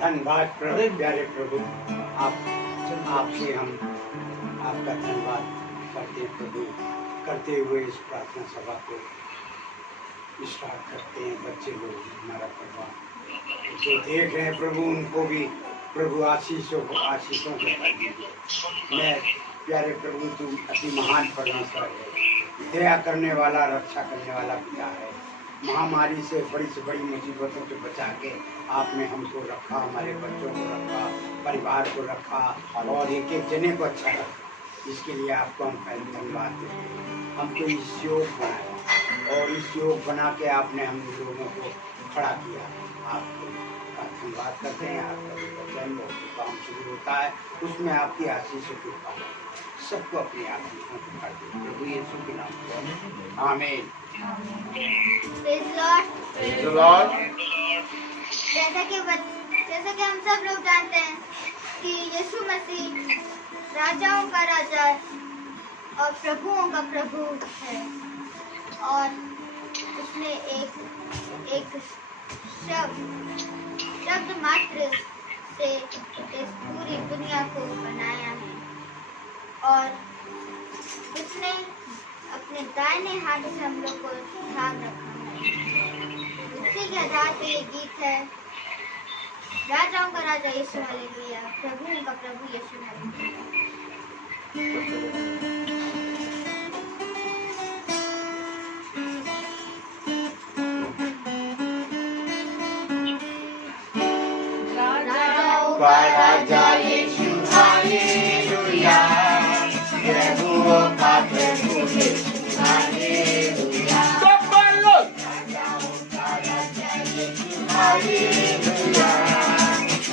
धन्यवाद प्रभु, प्यारे प्रभु, आपसे हम आपका धन्यवाद करते हैं प्रभु। करते हुए इस प्रार्थना सभा को स्टार्ट करते हैं। बच्चे लोग, हमारा परिवार जो देख रहे हैं प्रभु, उनको भी प्रभु आशीषों से भर दीजिए। मैं प्यारे प्रभु, तुम अति महान परमेश्वर है, दया करने वाला, रक्षा करने वाला पिता है। महामारी से बड़ी मुसीबतों से बचा के आपने हमको रखा, हमारे बच्चों को रखा, परिवार को रखा और एक एक जने को अच्छा रखा। इसके लिए आपको हम पहले धन्यवाद देते हैं। हमको इस योग बनाया और इस योग बना के आपने हम लोगों को खड़ा किया। आपको धन्यवाद करते हैं। आपका वचन काम शुरू होता है, उसमें आपकी आशीषों की कृपा है। सबको अपनी आशीषों की कृपा दे प्रभु यीशु के नाम में, आमीन। Praise the Lord. जैसा कि हम सब लोग जानते हैं कि यीशु मसीह राजाओं का राजा और प्रभुओं का प्रभु है, और उसने एक शब्द मात्र से इस पूरी दुनिया को बनाया है, और उसने अपने दाहिने हाथ से हम लोग को थाम रखा है। उसी के आधार पे ये गीत है, राजाओं का राजा यीशु हालेलुया, प्रभुओं का प्रभु यीशु हालेलुया। राजाओं का राजा यीशु हालेलुया, प्रभुओं का प्रभु यीशु हालेलुया। राजाओं का राजा यीशु हालेलुया,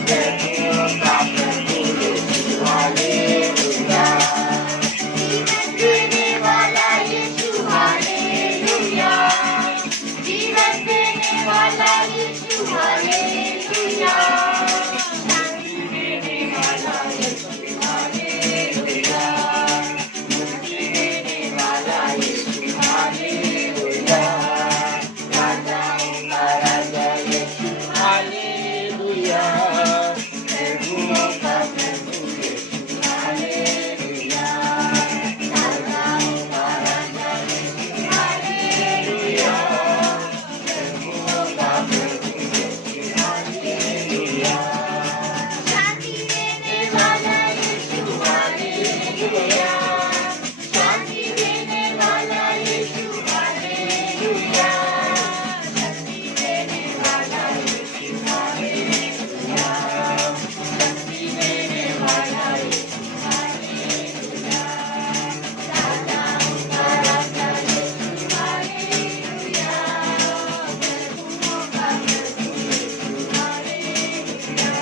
प्रभुओं का प्रभु यीशु हालेलुया। जीवन देने वाला यीशु हालेलुया, जीवन देने वाला यीशु हालेलुया। शांति देने वाला यीशु हालेलुया, मुक्ति देने वाला यीशु हालेलुया। राजाओं का राजा यीशु हालेलुया, प्रभुओं का प्रभु यीशु हालेलुया। राजाओं का राजा यीशु हालेलुया, प्रभुओं का प्रभु यीशु हालेलुया। शांति देने वाला यीशु हालेलुया, शांति देने वाला यीशु हालेलुया। शक्ति देने वाला यीशु हालेलुया, शक्ति देने वाला यीशु हालेलुया। राजाओं का राजा यीशु हालेलुया, प्रभुओं का प्रभु यीशु हालेलुया।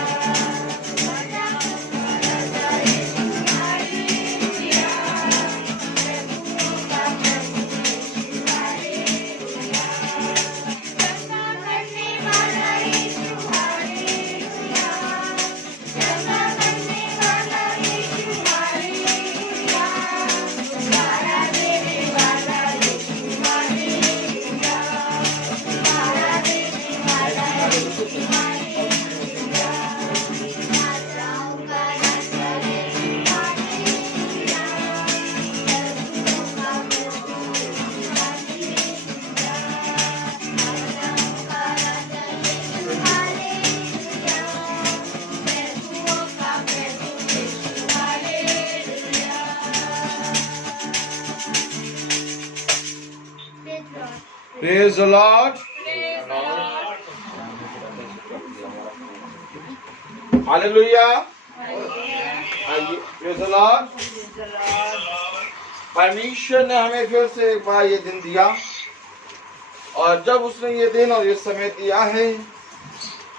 राजाओं का राजा यीशु हालेलुया, प्रभुओं का प्रभु यीशु हालेलुया। रक्षा करने वाला यीशु हालेलुया, रक्षा करने वाला यीशु हालेलुया। सहारा देने वाला यीशु हालेलुया, सहारा देने वाला यीशु हालेलुया। राजाओं का राजा यीशु हालेलुया, प्रभुओं का प्रभु यीशु हालेलुया। राजाओं का राजा यीशु हालेलुया, प्रभुओं का प्रभु यीशु hallelujah. Praise the Lord. Hallelujah. आइए, praise the Lord. परमेश्वर ने हमें फिर से एक बार ये दिन दिया, और जब उसने ये दिन और ये समय दिया है,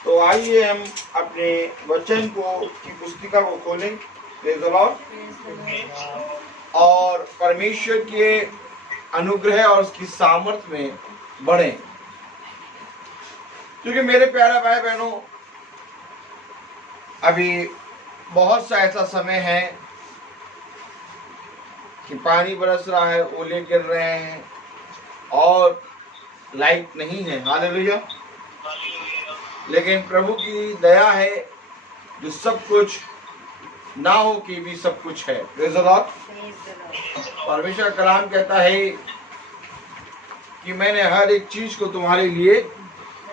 तो आइए हम अपने वचन को की पुस्तिका को खोलें, praise the Lord, और परमेश्वर के अनुग्रह और उसकी सामर्थ्य में बढ़े। क्योंकि मेरे प्यारे भाई बहनों, अभी बहुत सा ऐसा समय है कि पानी बरस रहा है, ओले गिर रहे हैं और लाइट नहीं है। हालेलुया। लेकिन प्रभु की दया है जो सब कुछ ना हो के भी सब कुछ है। Praise the Lord. परमेश्वर का कलाम कहता है कि मैंने हर एक चीज को तुम्हारे लिए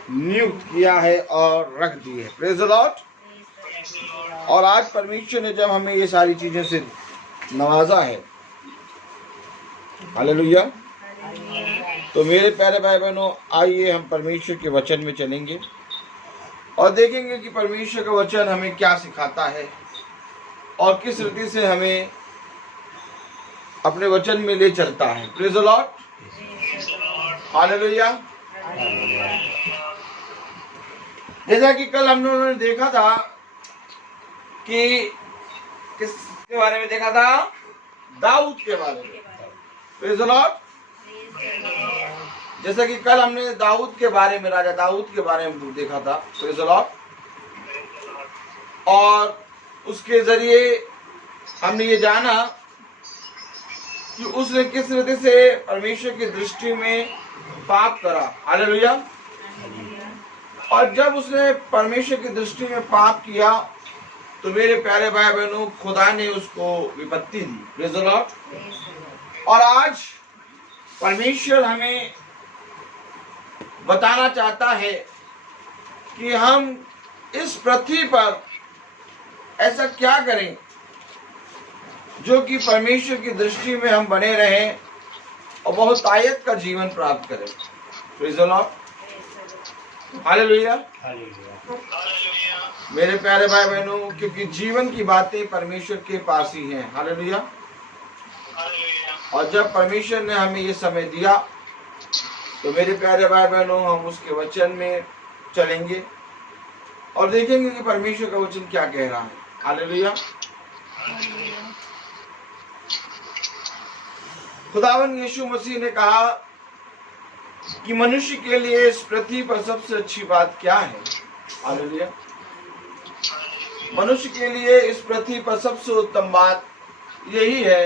नियुक्त किया है और रख दी है। Praise the Lord. और आज परमेश्वर ने जब हमें ये सारी चीजों से नवाजा है, हालेलुया, तो मेरे प्यारे भाई बहनों, आइए हम परमेश्वर के वचन में चलेंगे और देखेंगे कि परमेश्वर का वचन हमें क्या सिखाता है और किस रीति से हमें अपने वचन में ले चलता है। Praise the Lord. हालेलुया। जैसा कि कल हम लोगों ने देखा था कि किसके बारे में देखा था? दाऊद के बारे में। Praise the Lord. जैसा कि कल हमने दाऊद के बारे में, राजा दाऊद के बारे में देखा था। Praise the Lord. और उसके जरिए हमने ये जाना कि उसने किस रीति से परमेश्वर की दृष्टि में पाप करा। हालेलुया। और जब उसने परमेश्वर की दृष्टि में पाप किया तो मेरे प्यारे भाई बहनों, खुदा ने उसको विपत्ति दी। Praise the Lord. और आज परमेश्वर हमें बताना चाहता है कि हम इस पृथ्वी पर ऐसा क्या करें जो कि परमेश्वर की दृष्टि में हम बने रहें और बहुत आयत का जीवन प्राप्त करें। Praise the Lord. हालेलुया। मेरे प्यारे भाई बहनों, क्योंकि जीवन की बातें परमेश्वर के पास ही हैं। हालेलुया। और जब परमेश्वर ने हमें ये समय दिया तो मेरे प्यारे भाई बहनों, हम उसके वचन में चलेंगे और देखेंगे कि परमेश्वर का वचन क्या कह रहा है। हालेलुया। खुदावन यीशु मसीह ने कहा कि मनुष्य के लिए इस पृथ्वी पर सबसे अच्छी बात क्या है? हालेलुया। मनुष्य के लिए इस पृथ्वी पर सबसे उत्तम बात यही है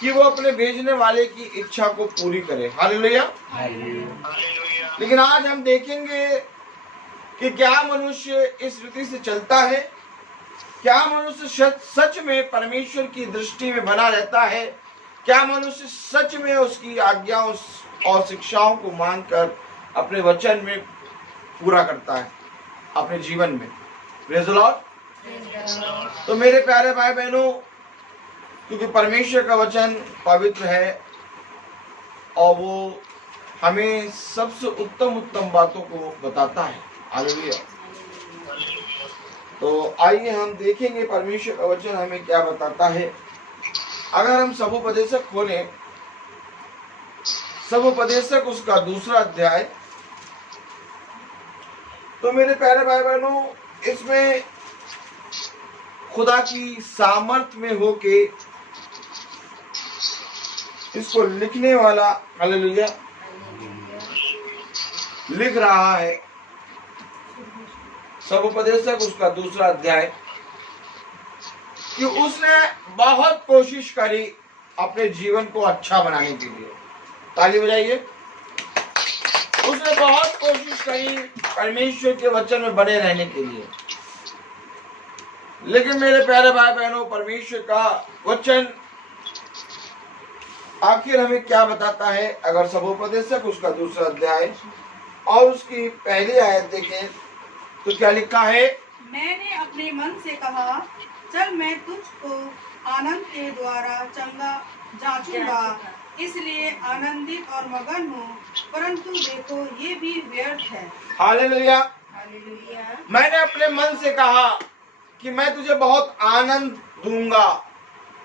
कि वो अपने भेजने वाले की इच्छा को पूरी करे। हालेलुया। लेकिन आज हम देखेंगे कि क्या मनुष्य इस रीति से चलता है? क्या मनुष्य सच में परमेश्वर की दृष्टि में बना रहता है? क्या मनुष्य सच में उसकी आज्ञाओं और शिक्षाओं को मानकर अपने वचन में पूरा करता है अपने जीवन में? Praise the Lord. तो मेरे प्यारे भाई बहनों, क्योंकि परमेश्वर का वचन पवित्र है और वो हमें सबसे उत्तम बातों को बताता है। हालेलुया। तो आइए हम देखेंगे परमेश्वर का वचन हमें क्या बताता है। अगर हम सबोपदेशक खोलें, सबोपदेशक उसका 2 अध्याय, तो मेरे प्यारे भाई बहनों, इसमें खुदा की सामर्थ्य में होके इसको लिखने वाला, हालेलुया, लिख रहा है। सबोपदेशक उसका 2 अध्याय, कि उसने बहुत कोशिश करी अपने जीवन को अच्छा बनाने के लिए। ताली बजाइए। उसने बहुत कोशिश करी परमेश्वर के वचन में बने रहने के लिए। लेकिन मेरे प्यारे भाई बहनों, परमेश्वर का वचन आखिर हमें क्या बताता है? अगर सबोपदेशक उसका 2 अध्याय और उसकी पहली आयत देखें तो क्या लिखा है? मैंने अपने मन से कहा, चल मैं तुझको आनंद के द्वारा चंगा जांचूंगा, इसलिए आनंदित और मगन हूँ, परंतु देखो ये भी व्यर्थ है। हालेलुया। हालेलुया। मैंने अपने मन से कहा कि मैं तुझे बहुत आनंद दूंगा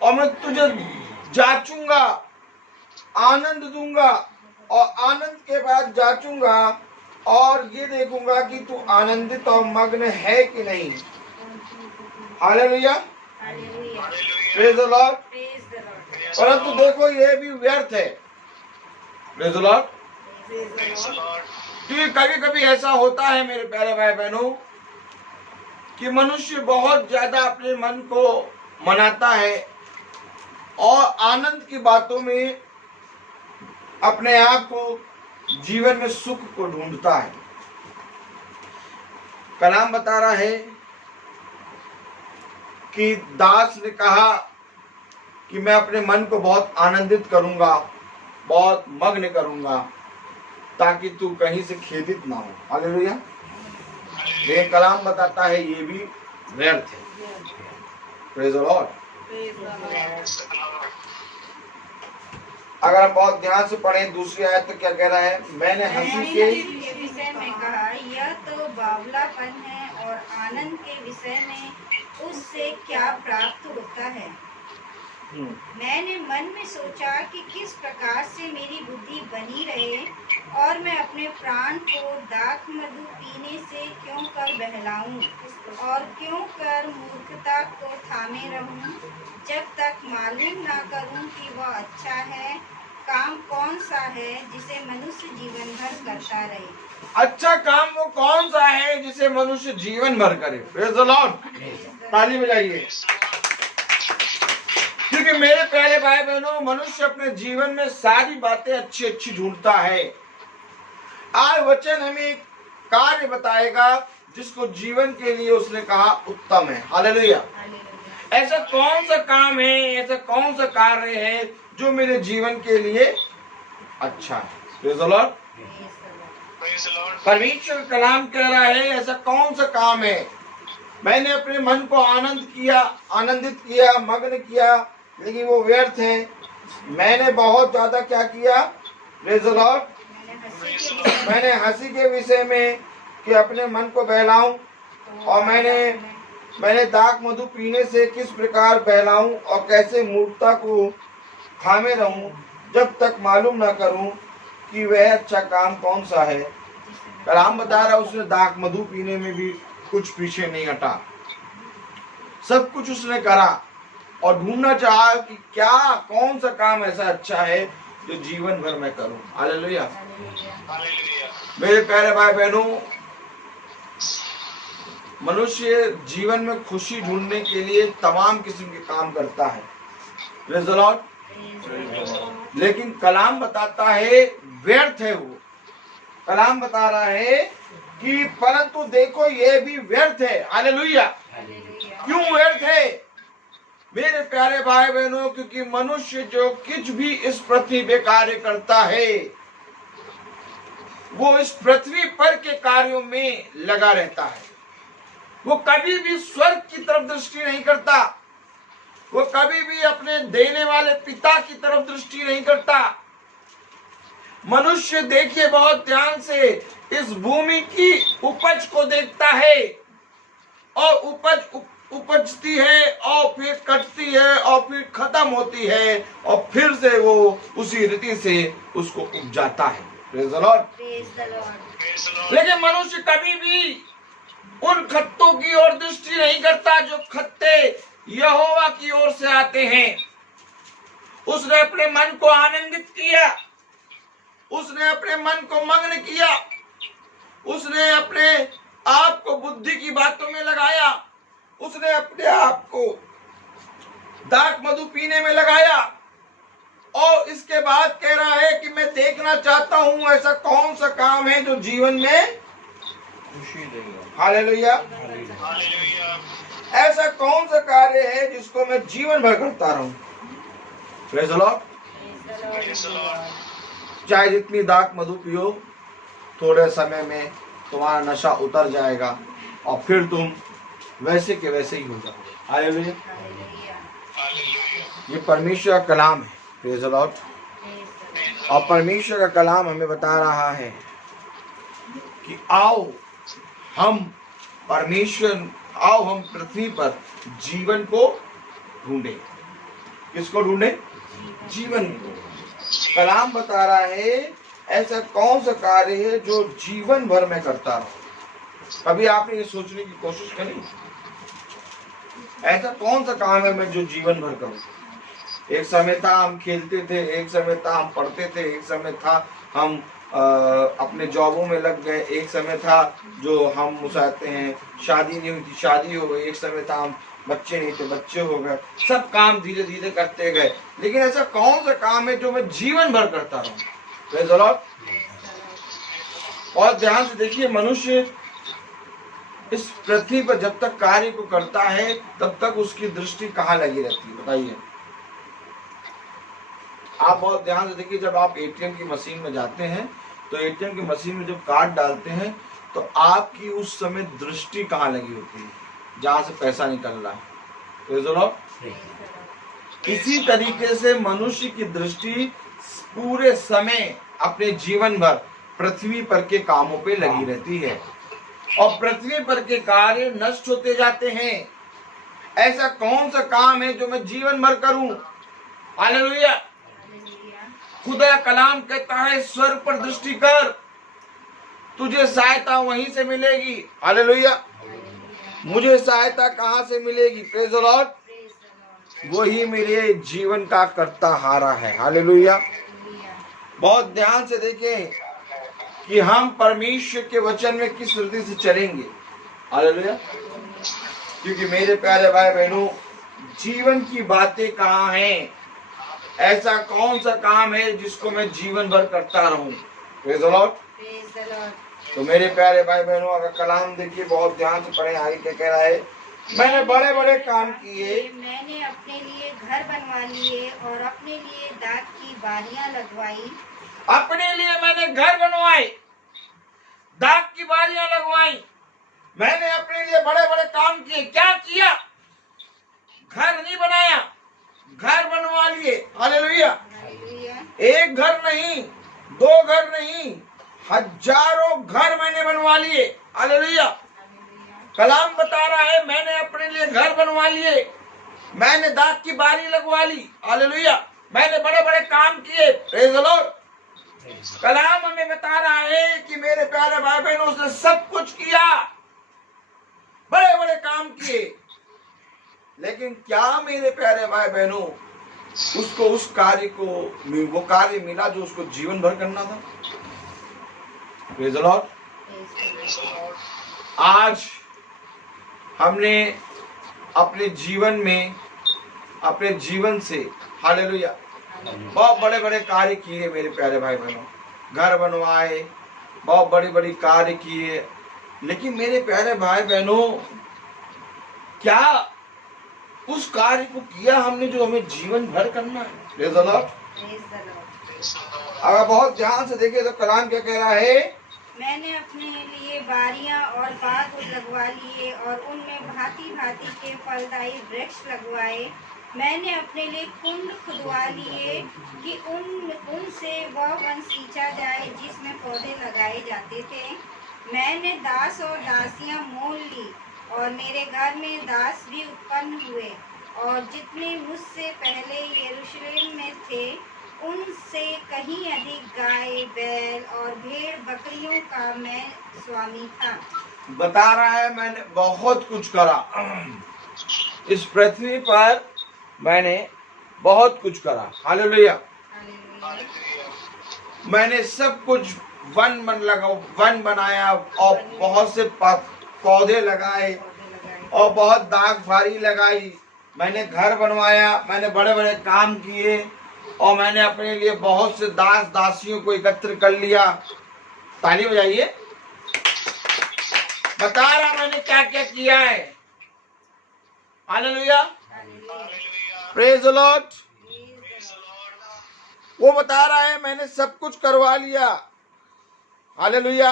और मैं तुझे जांचूंगा, आनंद दूंगा और आनंद के बाद जांचूंगा और ये देखूंगा कि तू आनंदित और मग्न है कि नहीं। हालेलुया। Praise the Lord. परंतु देखो ये भी व्यर्थ है। Praise the Lord. क्योंकि कभी कभी ऐसा होता है मेरे प्यारे भाई बहनों कि मनुष्य बहुत ज्यादा अपने मन को मनाता है और आनंद की बातों में अपने आप को, जीवन में सुख को ढूंढता है। कलाम बता रहा है कि दास ने कहा कि मैं अपने मन को बहुत आनंदित करूंगा, बहुत मग्न करूंगा, ताकि तू कहीं से खेदित ना हो। हालेलुया। ये कलाम बताता है ये भी व्यर्थ है। Praise the Lord. अगर हम बहुत ध्यान से पढ़ें दूसरी आयत तो क्या कह रहा है? मैंने हंसी के विषय में कहा, यह तो बावलापन है, और आनंद के विषय में उससे क्या प्राप्त होता है। मैंने मन में सोचा कि किस प्रकार से मेरी बुद्धि बनी रहे, और मैं अपने प्राण को दाख मधु पीने से क्यों कर बहलाऊं, और क्यों कर मूर्खता को थामे रहूं, जब तक मालूम ना करूं कि वह अच्छा है, काम कौन सा है जिसे मनुष्य जीवन भर करता रहे। अच्छा काम वो कौन सा है जिसे मनुष्य जीवन भर करे। Praise the Lord. ताली बजाइए। क्योंकि मेरे प्यारे भाई बहनों, मनुष्य अपने जीवन में सारी बातें अच्छी अच्छी ढूंढता है। आज वचन हमें एक कार्य बताएगा जिसको जीवन के लिए उसने कहा उत्तम है। हालेलुया। ऐसा कौन सा काम है, ऐसा कौन सा कार्य है जो मेरे जीवन के लिए अच्छा है। Praise the Lord. परमेश्वर का कलाम कह रहा है ऐसा कौन सा काम है। मैंने अपने मन को आनंदित किया, मग्न किया, लेकिन वो व्यर्थ है। मैंने बहुत ज्यादा क्या किया? Praise the Lord. मैंने हंसी के विषय में कि अपने मन को बहलाऊं, और मैंने दाख मधु पीने से किस प्रकार बहलाऊं और कैसे मूर्खता को थामे रहूं, जब तक मालूम ना करूं कि वह अच्छा काम कौन सा है। कलाम बता रहा उसने दाख मधु पीने में भी कुछ पीछे नहीं हटा, सब कुछ उसने करा और ढूंढना चाहा कि क्या कौन सा काम ऐसा अच्छा है जो जीवन भर मैं करूं। हालेलुया। मेरे प्यारे भाई बहनों, मनुष्य जीवन में खुशी ढूंढने के लिए तमाम किस्म के काम करता है। Praise the Lord. लेकिन कलाम बताता है व्यर्थ है वो। कलाम बता रहा है कि परंतु देखो ये भी व्यर्थ है। हालेलुया। क्यों व्यर्थ है मेरे प्यारे भाई बहनों? क्योंकि मनुष्य जो कुछ भी इस पृथ्वी पे कार्य करता है वो इस पृथ्वी पर के कार्यों में लगा रहता है। वो कभी भी स्वर्ग की तरफ दृष्टि नहीं करता, वो कभी भी अपने देने वाले पिता की तरफ दृष्टि नहीं करता। मनुष्य देखिए बहुत ध्यान से इस भूमि की उपज को देखता है, और उपज उपजती है और फिर कटती है और फिर खत्म होती है और फिर से वो उसी रीति से उसको उपजाता है। Praise the Lord. लेकिन मनुष्य कभी भी उन खत्तों की ओर दृष्टि नहीं करता जो खत्ते यहोवा की ओर से आते हैं। उसने अपने मन को आनंदित किया, उसने अपने मन को मग्न किया, उसने अपने आप को बुद्धि की बातों में लगाया, उसने अपने आप को दाख मधु पीने में लगाया, और इसके बाद कह रहा है कि मैं देखना चाहता हूं ऐसा कौन सा काम है जो जीवन में खुशी देगा। हालेलुया। ऐसा कौन सा कार्य है जिसको मैं जीवन भर करता रहूं। Praise the Lord. चाहे जितनी दाख मधु पियो, थोड़े समय में तुम्हारा नशा उतर जाएगा और फिर तुम वैसे के वैसे ही हो जाओगे। हालेलुया। ये परमेश्वर का कलाम है। Praise the Lord. और परमेश्वर का कलाम हमें बता रहा है कि आओ हम पृथ्वी पर जीवन को ढूंढे। किसको ढूंढे? जीवन को। कलाम बता रहा है ऐसा कौन सा कार्य है जो जीवन भर में करता रहूं। कभी आपने ये सोचने की कोशिश करी ऐसा कौन सा काम है मैं जो जीवन भर करूं? एक समय था हम खेलते थे, एक समय था हम पढ़ते थे, एक समय था हम अपने जॉबों में लग गए, एक समय था जो हम मुसाते हैं शादी नहीं हुई थी, शादी हो गई, एक समय था हम बच्चे नहीं थे, बच्चे हो गए। सब काम धीरे धीरे करते गए, लेकिन ऐसा कौन सा काम है जो मैं जीवन भर करता रहूं? Praise the Lord. और ध्यान से देखिए, मनुष्य इस पृथ्वी पर जब तक कार्य को करता है तब तक उसकी दृष्टि कहाँ लगी रहती है बताइए। आप बहुत ध्यान से देखिए, जब आप एटीएम की मशीन में जाते हैं तो एटीएम की मशीन में जब कार्ड डालते हैं तो आपकी उस समय दृष्टि कहाँ लगी होती है, जहां से पैसा निकल रहा है। इसी तरीके से मनुष्य की दृष्टि पूरे समय अपने जीवन भर पृथ्वी पर के कामों पे लगी रहती है और पृथ्वी पर के कार्य नष्ट होते जाते हैं। ऐसा कौन सा काम है जो मैं जीवन भर करूं? हालेलुया। खुदा कलाम कहता है स्वर्ग पर दृष्टि कर, तुझे सहायता वहीं से मिलेगी। हालेलुया। मुझे सहायता कहां से मिलेगी? Praise the Lord. वही मेरे जीवन का कर्ताहारा है। हालेलुया। बहुत ध्यान से देखें कि हम परमेश्वर के वचन में किस रीति से चलेंगे। हालेलुया। क्योंकि मेरे प्यारे भाई बहनों, जीवन की बातें कहाँ हैं? ऐसा कौन सा काम है जिसको मैं जीवन भर करता रहूं? Praise the Lord. तो मेरे प्यारे भाई बहनों, अगर कलाम देखिए, बहुत ध्यान से पढ़े। आगे क्या कह रहा है? मैंने बड़े बड़े काम किए, मैंने अपने लिए घर बनवा लिए और अपने लिए दाख की बारियां लगवाई। अपने लिए मैंने घर बनवाए, दाख की बारियां लगवाई। मैंने अपने लिए बड़े बड़े काम किए। क्या किया? घर नहीं बनाया, घर बनवा लिए। हालेलुया। एक घर नहीं, दो घर नहीं, हजारों घर मैंने बनवा लिए। हालेलुया। कलाम बता रहा है मैंने अपने लिए घर बनवा लिए, मैंने दाख की बारी लगवा ली। हालेलुया। मैंने बड़े बड़े काम किए। Praise the Lord. कलाम हमें बता रहा है कि मेरे प्यारे भाई बहनों, उसने सब कुछ किया, बड़े बड़े काम किए। लेकिन क्या मेरे प्यारे भाई बहनों, उसको उस कार्य को वो कार्य मिला जो उसको जीवन भर करना था? Praise the Lord. आज हमने अपने जीवन में, अपने जीवन से, हालेलुया, बहुत बड़े बड़े कार्य किए मेरे प्यारे भाई बहनों। घर बनवाए, बहुत बड़ी बड़ी कार्य किए। लेकिन मेरे प्यारे भाई बहनों, क्या उस कार्य को किया हमने जो हमें जीवन भर करना है? Praise the Lord. अगर बहुत ध्यान से देखिए तो कलाम क्या कह रहा है? मैंने अपने लिए बारियां और बाग लगवा लिए और उनमें भांति भांति के फलदायी वृक्ष लगवाए। मैंने अपने लिए कुंड खुदवा लिए कि उनसे वह वन सींचा जाए जिसमें पौधे लगाए जाते थे। मैंने दास और दासियां मोल ली और मेरे घर में दास भी उत्पन्न हुए, और जितने मुझसे पहले यरूशलेम में थे उनसे कहीं अधिक गाय, बैल और भेड़ बकरियों का मैं स्वामी था। बता रहा है मैंने बहुत कुछ करा इस पृथ्वी पर, मैंने बहुत कुछ करा। हालेलुया। मैंने सब कुछ वन बनाया और बहुत से पौधे लगाए और बहुत दाग भारी लगाई। मैंने घर बनवाया, मैंने बड़े बड़े काम किए और मैंने अपने लिए बहुत से दास दासियों को एकत्र कर लिया। ताली बजाइए। बता रहा मैंने क्या क्या किया है। हालेलुया। Praise the Lord. वो बता रहा है मैंने सब कुछ करवा लिया। हालेलुया।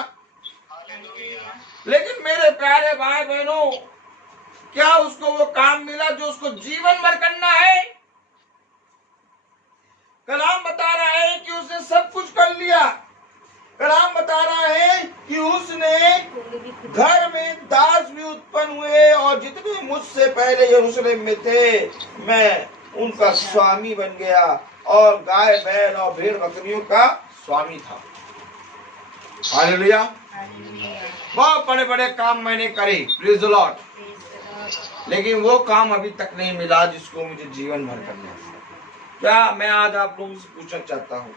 लेकिन मेरे प्यारे भाई बहनों, क्या उसको वो काम मिला जो उसको जीवन भर करना है? कलाम बता रहा है कि उसने सब कुछ कर लिया। कलाम बता रहा है कि उसने घर में दास भी उत्पन्न हुए और जितने मुझसे पहले यरूशलेम में थे मैं उनका स्वामी बन गया और गाय बैल और भेड़ बकरियों का स्वामी था। हालेलुया। बहुत बड़े बड़े काम मैंने करे। Praise the Lord. लेकिन वो काम अभी तक नहीं मिला जिसको मुझे जीवन भर करना है। क्या मैं आज आप लोगों से पूछना चाहता हूँ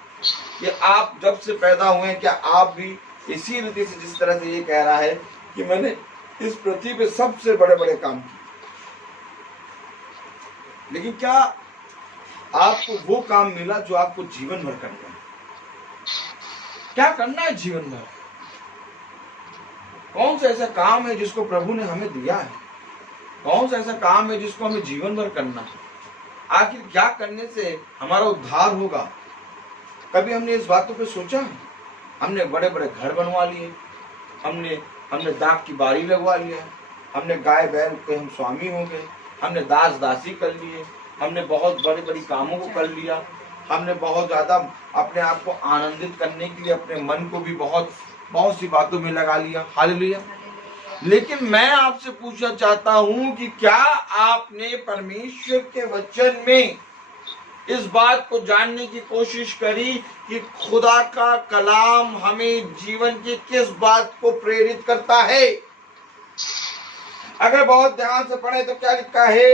कि आप जब से पैदा हुए क्या आप भी इसी रीति से, जिस तरह से ये कह रहा है कि मैंने इस पृथ्वी पे सबसे बड़े बड़े काम किए, लेकिन क्या आपको वो काम मिला जो आपको जीवन भर करना है? क्या करना है जीवन भर? कौन सा ऐसा काम है जिसको प्रभु ने हमें दिया है? कौन सा ऐसा काम है जिसको हमें जीवन भर करना है? आखिर क्या करने से हमारा उद्धार होगा? कभी हमने इस बातों पे सोचा है? हमने बड़े बड़े घर बनवा लिए, हमने दाख की बारी लगवा लिया, हमने गाय बैल के हम स्वामी हो गए, हमने दास दासी कर लिए, हमने बहुत बड़े बड़े कामों को कर लिया, हमने बहुत ज्यादा अपने आप को आनंदित करने के लिए अपने मन को भी बहुत सी बातों में लगा लिया। हालेलुया। लेकिन मैं आपसे पूछना चाहता हूं कि क्या आपने परमेश्वर के वचन में इस बात को जानने की कोशिश करी कि खुदा का कलाम हमें जीवन की किस बात को प्रेरित करता है? अगर बहुत ध्यान से पढ़े तो क्या लिखा है?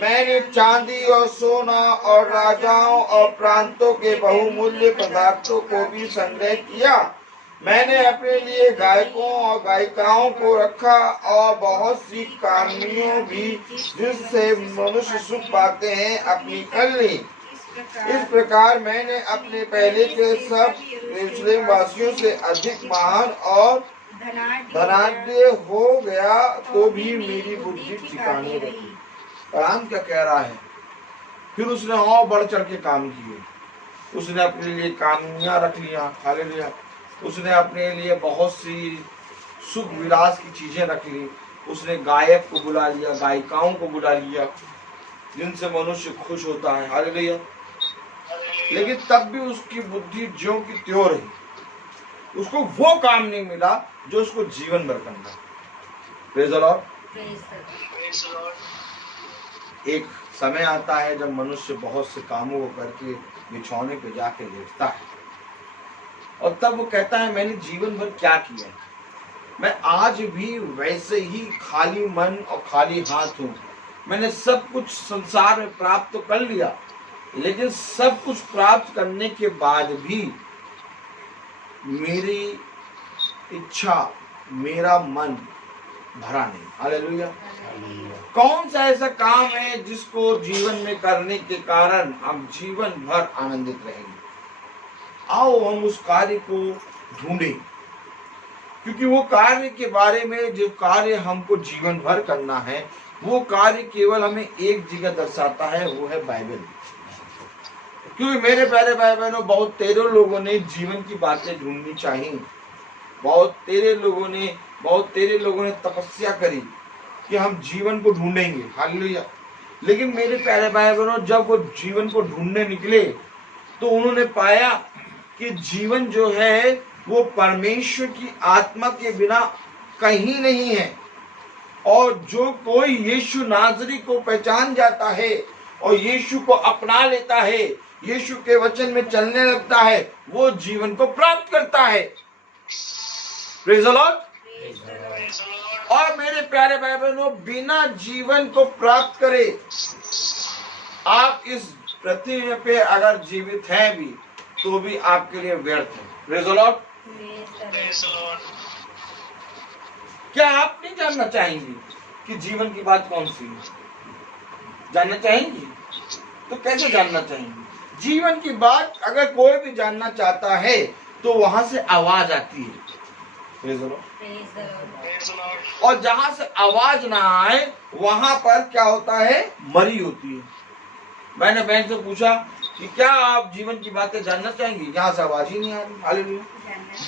मैंने चांदी और सोना और राजाओं और प्रांतों के बहुमूल्य पदार्थों को भी संग्रह किया। मैंने अपने लिए गायकों और गायिकाओं को रखा और बहुत सी कामियों भी जिससे मनुष्य सुख पाते हैं अपनी कर ली। इस प्रकार मैंने अपने पहले के सब यरूशलेम वासियों से अधिक महान और धनाढ्य हो गया, तो भी मेरी बुद्धि ठिकाने रही। कलाम क्या कह रहा है? फिर उसने और बढ़ चढ़ के काम किए। उसने अपने लिए कामियां रख लिया। हालेलुया। उसने अपने लिए बहुत सी सुख विलास की चीजें रख ली। उसने गायक को बुला लिया, गायिकाओं को बुला लिया, जिनसे मनुष्य खुश होता है। हालेलुया। लेकिन तब भी उसकी बुद्धि ज्यों की त्यों रही। उसको वो काम नहीं मिला जो उसको जीवन भर करना। Praise the Lord. एक समय आता है जब मनुष्य बहुत से कामों को करके बिछौने पे जाके लेटता है और तब वो कहता है मैंने जीवन भर क्या किया? मैं आज भी वैसे ही खाली मन और खाली हाथ हूँ। मैंने सब कुछ संसार में प्राप्त तो कर लिया, लेकिन सब कुछ प्राप्त करने के बाद भी मेरी इच्छा, मेरा मन भरा नहीं। हालेलुया। कौन सा ऐसा काम है जिसको जीवन में करने के कारण हम जीवन भर आनंदित रहेंगे? आओ हम उस कार्य को ढूंढें, क्योंकि वो कार्य के बारे में जो कार्य हमको जीवन भर करना है, वो कार्य केवल हमें एक जगह दर्शाता है, वो है बाइबल। क्योंकि मेरे प्यारे भाई बहनों, बहुत तेरे लोगों ने जीवन की बातें ढूंढनी चाहिए। बहुत तेरे लोगों ने तपस्या करी कि हम जीवन को ढूंढेंगे। हालेलुया। लेकिन मेरे प्यारे भाई बहनों, जब वो जीवन को ढूंढने निकले तो उन्होंने पाया कि जीवन जो है वो परमेश्वर की आत्मा के बिना कहीं नहीं है। और जो कोई यीशु नाज़री को पहचान जाता है और यीशु को अपना लेता है, यीशु के वचन में चलने लगता है, वो जीवन को प्राप्त करता है। Praise the Lord. और मेरे प्यारे भाई बहनों, बिना जीवन को प्राप्त करे आप इस पृथ्वी पे अगर जीवित हैं भी तो भी आपके लिए व्यर्थ है। Praise the Lord. क्या आप नहीं जानना चाहेंगे कि जीवन की बात कौन सी है? जानना चाहेंगे? तो कैसे जानना चाहेंगे? जीवन की बात अगर कोई भी जानना चाहता है तो वहां से आवाज आती है। Praise the Lord. और जहां से आवाज ना आए वहां पर क्या होता है? मरी होती है। मैंने बहन से पूछा कि क्या आप जीवन की बातें जानना चाहेंगे? यहाँ से आवाज ही नहीं आ रही। हालेलुया।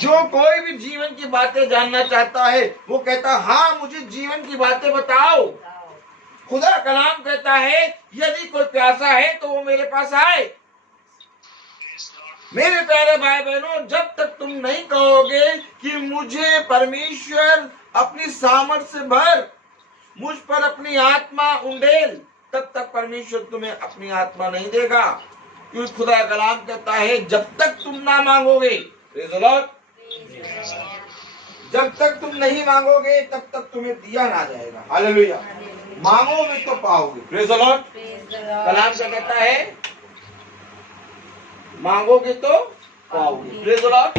जो कोई भी जीवन की बातें जानना चाहता है वो कहता हाँ, मुझे जीवन की बातें बताओ। खुदा कलाम कहता है यदि कोई प्यासा है तो वो मेरे पास आए। मेरे प्यारे भाई बहनों, जब तक तुम नहीं कहोगे कि मुझे परमेश्वर अपनी सामर्थ से भर, मुझ पर अपनी आत्मा उंडेल, तब तक परमेश्वर तुम्हें अपनी आत्मा नहीं देगा। क्योंकि खुदा कलाम कहता है जब तक तुम ना मांगोगे, प्रेज़ द लॉर्ड, जब तक तुम नहीं मांगोगे तब तक तुम्हें दिया ना जाएगा। हालेलुया। मांगोगे तो पाओगे। Praise the Lord. कलाम क्या कहता है? मांगोगे तो पाओगे। Praise the Lord.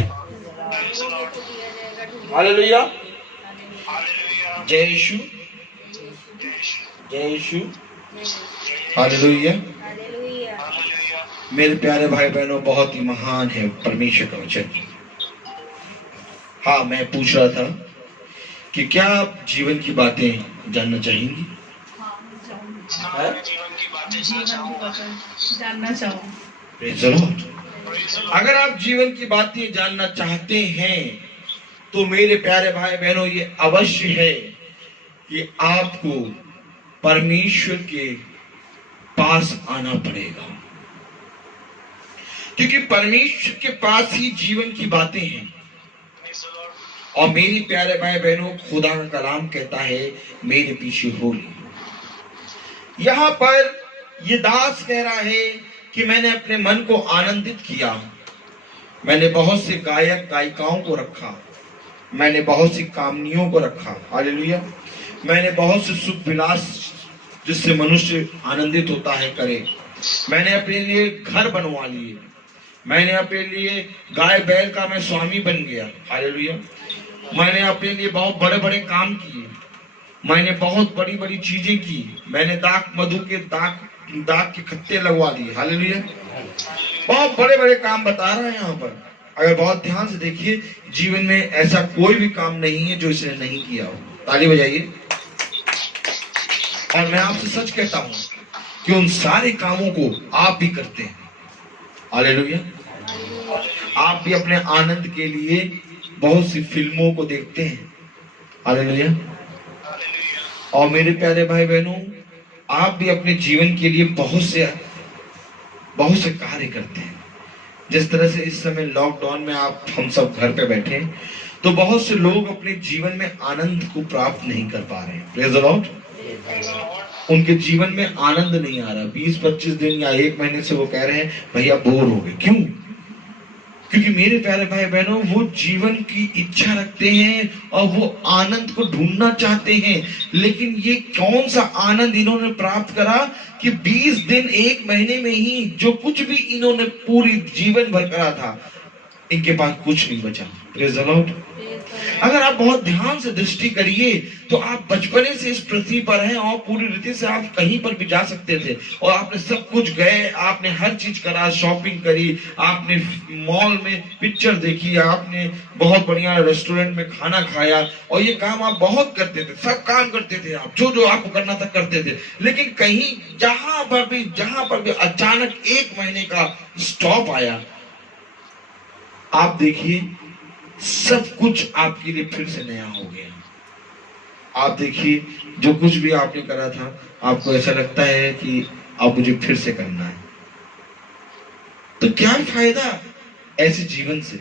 हालेलुया। जय यीशु, जय यीशु। हालेलुया। मेरे प्यारे भाई बहनों, बहुत ही महान है परमेश्वर का वचन। हाँ, मैं पूछ रहा था कि क्या आप जीवन की बातें जानना चाहेंगी? हाँ, जानना चाहूँ। Praise the Lord. अगर आप जीवन की बातें जानना चाहते हैं तो मेरे प्यारे भाई बहनों, ये अवश्य है कि आपको परमेश्वर के पास आना पड़ेगा, क्योंकि परमेश्वर के पास ही जीवन की बातें हैं। और मेरे प्यारे भाई बहनों, खुदा का कलाम कहता है मेरे पीछे हो। यहां पर ये दास कह रहा है कि मैंने अपने मन को आनंदित किया, मैंने बहुत से गायक गायिकाओं को रखा, मैंने बहुत सी कामनियों को रखा, हालेलुया, मैंने बहुत से सुख विलास जिससे मनुष्य आनंदित होता है करे, मैंने अपने लिए घर बनवा लिए, मैंने अपने लिए गाय बैल का मैं स्वामी बन गया, हालेलुया, मैंने अपने लिए बहुत बड़े बड़े काम किए, मैंने बहुत बड़ी बड़ी चीजें की, मैंने दाग मधु के दाग के खत्ते लगवा दिए, हालेलुया, बहुत बड़े बड़े काम बता रहा है यहाँ पर। अगर बहुत ध्यान से देखिए, जीवन में ऐसा कोई भी काम नहीं है जो इसने नहीं किया हो। ताली बजाइए। और मैं आपसे सच कहता हूं कि उन सारे कामों को आप भी करते हैं, हालेलुया। आप भी अपने आनंद के लिए बहुत सी फिल्मों को देखते हैं, हालेलुया। और मेरे प्यारे भाई बहनों, आप भी अपने जीवन के लिए बहुत से कार्य करते हैं। जिस तरह से इस समय लॉकडाउन में हम सब घर पे बैठे हैं, तो बहुत से लोग अपने जीवन में आनंद को प्राप्त नहीं कर पा रहे हैं। Praise the Lord. उनके जीवन में आनंद नहीं आ रहा। 20-25 दिन या 1 महीने से वो कह रहे हैं भैया बोर हो गए। क्यों? क्योंकि मेरे प्यारे भाई बहनों, वो जीवन की इच्छा रखते हैं और वो आनंद को ढूंढना चाहते हैं, लेकिन ये कौन सा आनंद इन्होंने प्राप्त करा कि 20 दिन 1 महीने में ही जो कुछ भी इन्होंने पूरी जीवन भर करा था, इनके पास कुछ नहीं बचा। Praise the Lord. अगर आप बहुत ध्यान से दृष्टि करिए तो आप बचपने से इस पृथ्वी पर हैं और पूरी रीति से आप कहीं पर भी जा सकते थे और आपने सब कुछ गए, आपने हर चीज करा, शॉपिंग करी, आपने मॉल में पिक्चर देखी, आपने बहुत बढ़िया रेस्टोरेंट में खाना खाया और ये काम आप बहुत करते थे, सब काम करते थे आप, जो आपको करना था करते थे। लेकिन कहीं जहां पर भी अचानक 1 महीने का स्टॉप आया, आप देखिए सब कुछ आपके लिए फिर से नया हो गया। आप देखिए जो कुछ भी आपने करा था, आपको ऐसा लगता है कि अब मुझे फिर से करना है। तो क्या फायदा ऐसे जीवन से?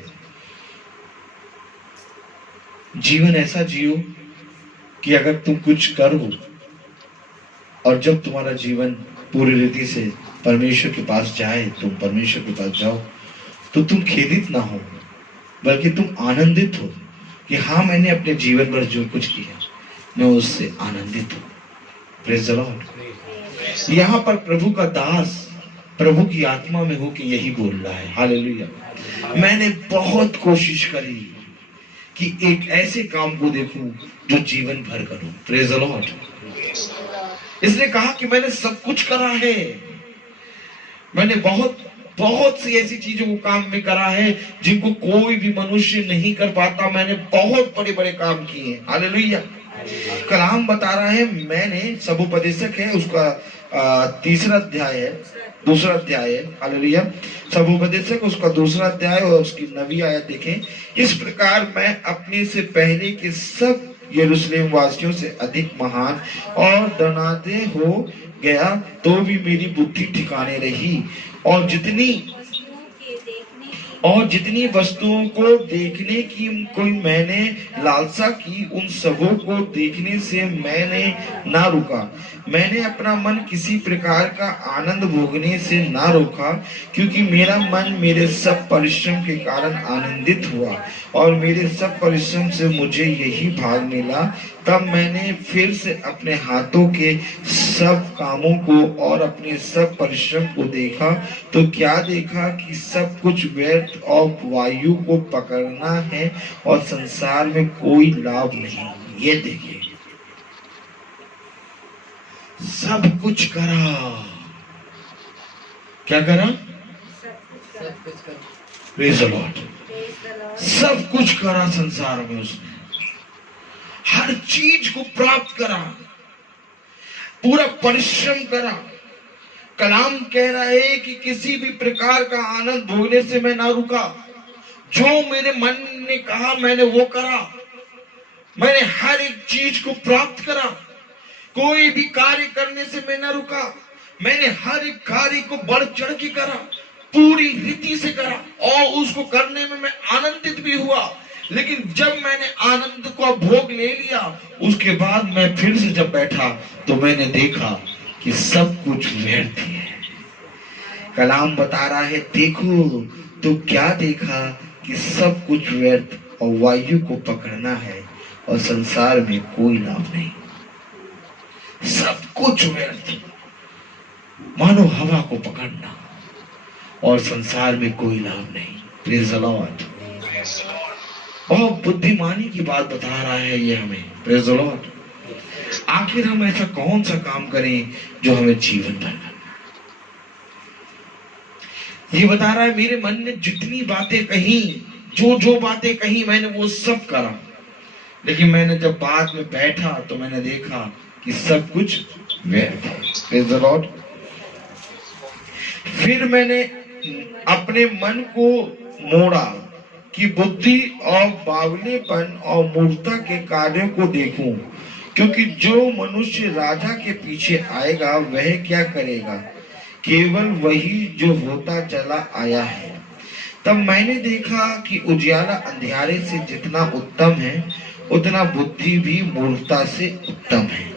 जीवन ऐसा जियो कि अगर तुम कुछ करो और जब तुम्हारा जीवन पूरी रीति से परमेश्वर के पास जाए, तुम परमेश्वर के पास जाओ, तो तुम खेदित ना हो, बल्कि तुम आनंदित हो कि हाँ, मैंने अपने जीवन भर जो कुछ किया मैं उससे आनंदित हूँ। Praise the Lord. यहाँ पर प्रभु का दास प्रभु की आत्मा में हो कि यही बोल रहा है, हालेलुया। मैंने बहुत कोशिश करी कि एक ऐसे काम को देखूं जो जीवन भर करूं। Praise the Lord. इसने कहा कि मैंने सब कुछ करा है, मैंने बहुत सी ऐसी चीजों को काम में करा है जिनको कोई भी मनुष्य नहीं कर पाता। मैंने बहुत बड़े बड़े काम किए, हालेलुया। कलाम बता रहा है, मैंने सबोपदेशक है उसका 3रा अध्याय है, 2रा अध्याय है, हालेलुया। सबोपदेशक उसका 2रा अध्याय और उसकी 9वीं आयत देखें। इस प्रकार मैं अपने से पहले के सब यरूशलेम वासियों से अधिक महान और डरनाते हो गया, तो भी मेरी बुद्धि ठिकाने रही, और जितनी वस्तुओं को देखने की कोई मैंने लालसा की, उन सबों को देखने से मैंने ना रुका। मैंने अपना मन किसी प्रकार का आनंद भोगने से ना रोका, क्योंकि मेरा मन मेरे सब परिश्रम के कारण आनंदित हुआ और मेरे सब परिश्रम से मुझे यही भाग मिला। तब मैंने फिर से अपने हाथों के सब कामों को और अपने सब परिश्रम को देखा, तो क्या देखा कि सब कुछ व्यर्थ और वायु को पकड़ना है और संसार में कोई लाभ नहीं। ये देखिए, सब कुछ करा। क्या करा? Praise the Lord. सब कुछ करा संसार में उसने। हर चीज को प्राप्त करा, पूरा परिश्रम करा। कलाम कह रहा है कि किसी भी प्रकार का आनंद भोगने से मैं ना रुका। जो मेरे मन ने कहा मैंने वो करा, मैंने हर एक चीज को प्राप्त करा। कोई भी कार्य करने से मैं ना रुका, मैंने हर एक कार्य को बढ़ चढ़ के करा, पूरी रीति से करा और उसको करने में मैं आनंदित भी हुआ। लेकिन जब मैंने आनंद को भोग ले लिया, उसके बाद मैं फिर से जब बैठा तो मैंने देखा कि सब कुछ व्यर्थ है। कलाम बता रहा है, देखो तो क्या देखा कि सब कुछ व्यर्थ और वायु को पकड़ना है और संसार में कोई लाभ नहीं। सब कुछ व्यर्थ, मानो हवा को पकड़ना और संसार में कोई लाभ नहीं। Praise the Lord. बहुत बुद्धिमानी की बात बता रहा है ये हमें। Praise the Lord. आखिर हम ऐसा कौन सा काम करें जो हमें जीवन भर करना। ये बता रहा है, मेरे मन ने जितनी बातें कही, जो बातें कही मैंने वो सब करा, लेकिन मैंने जब बाद में बैठा तो मैंने देखा कि सब कुछ व्यर्थ है। Praise the Lord. फिर मैंने अपने मन को मोड़ा कि बुद्धि और बावलेपन और मूर्खता के कार्यों को देखूं, क्योंकि जो मनुष्य राजा के पीछे आएगा वह क्या करेगा, केवल वही जो होता चला आया है। तब मैंने देखा कि उजियाला अंधियारे से जितना उत्तम है, उतना बुद्धि भी मूर्खता से उत्तम है।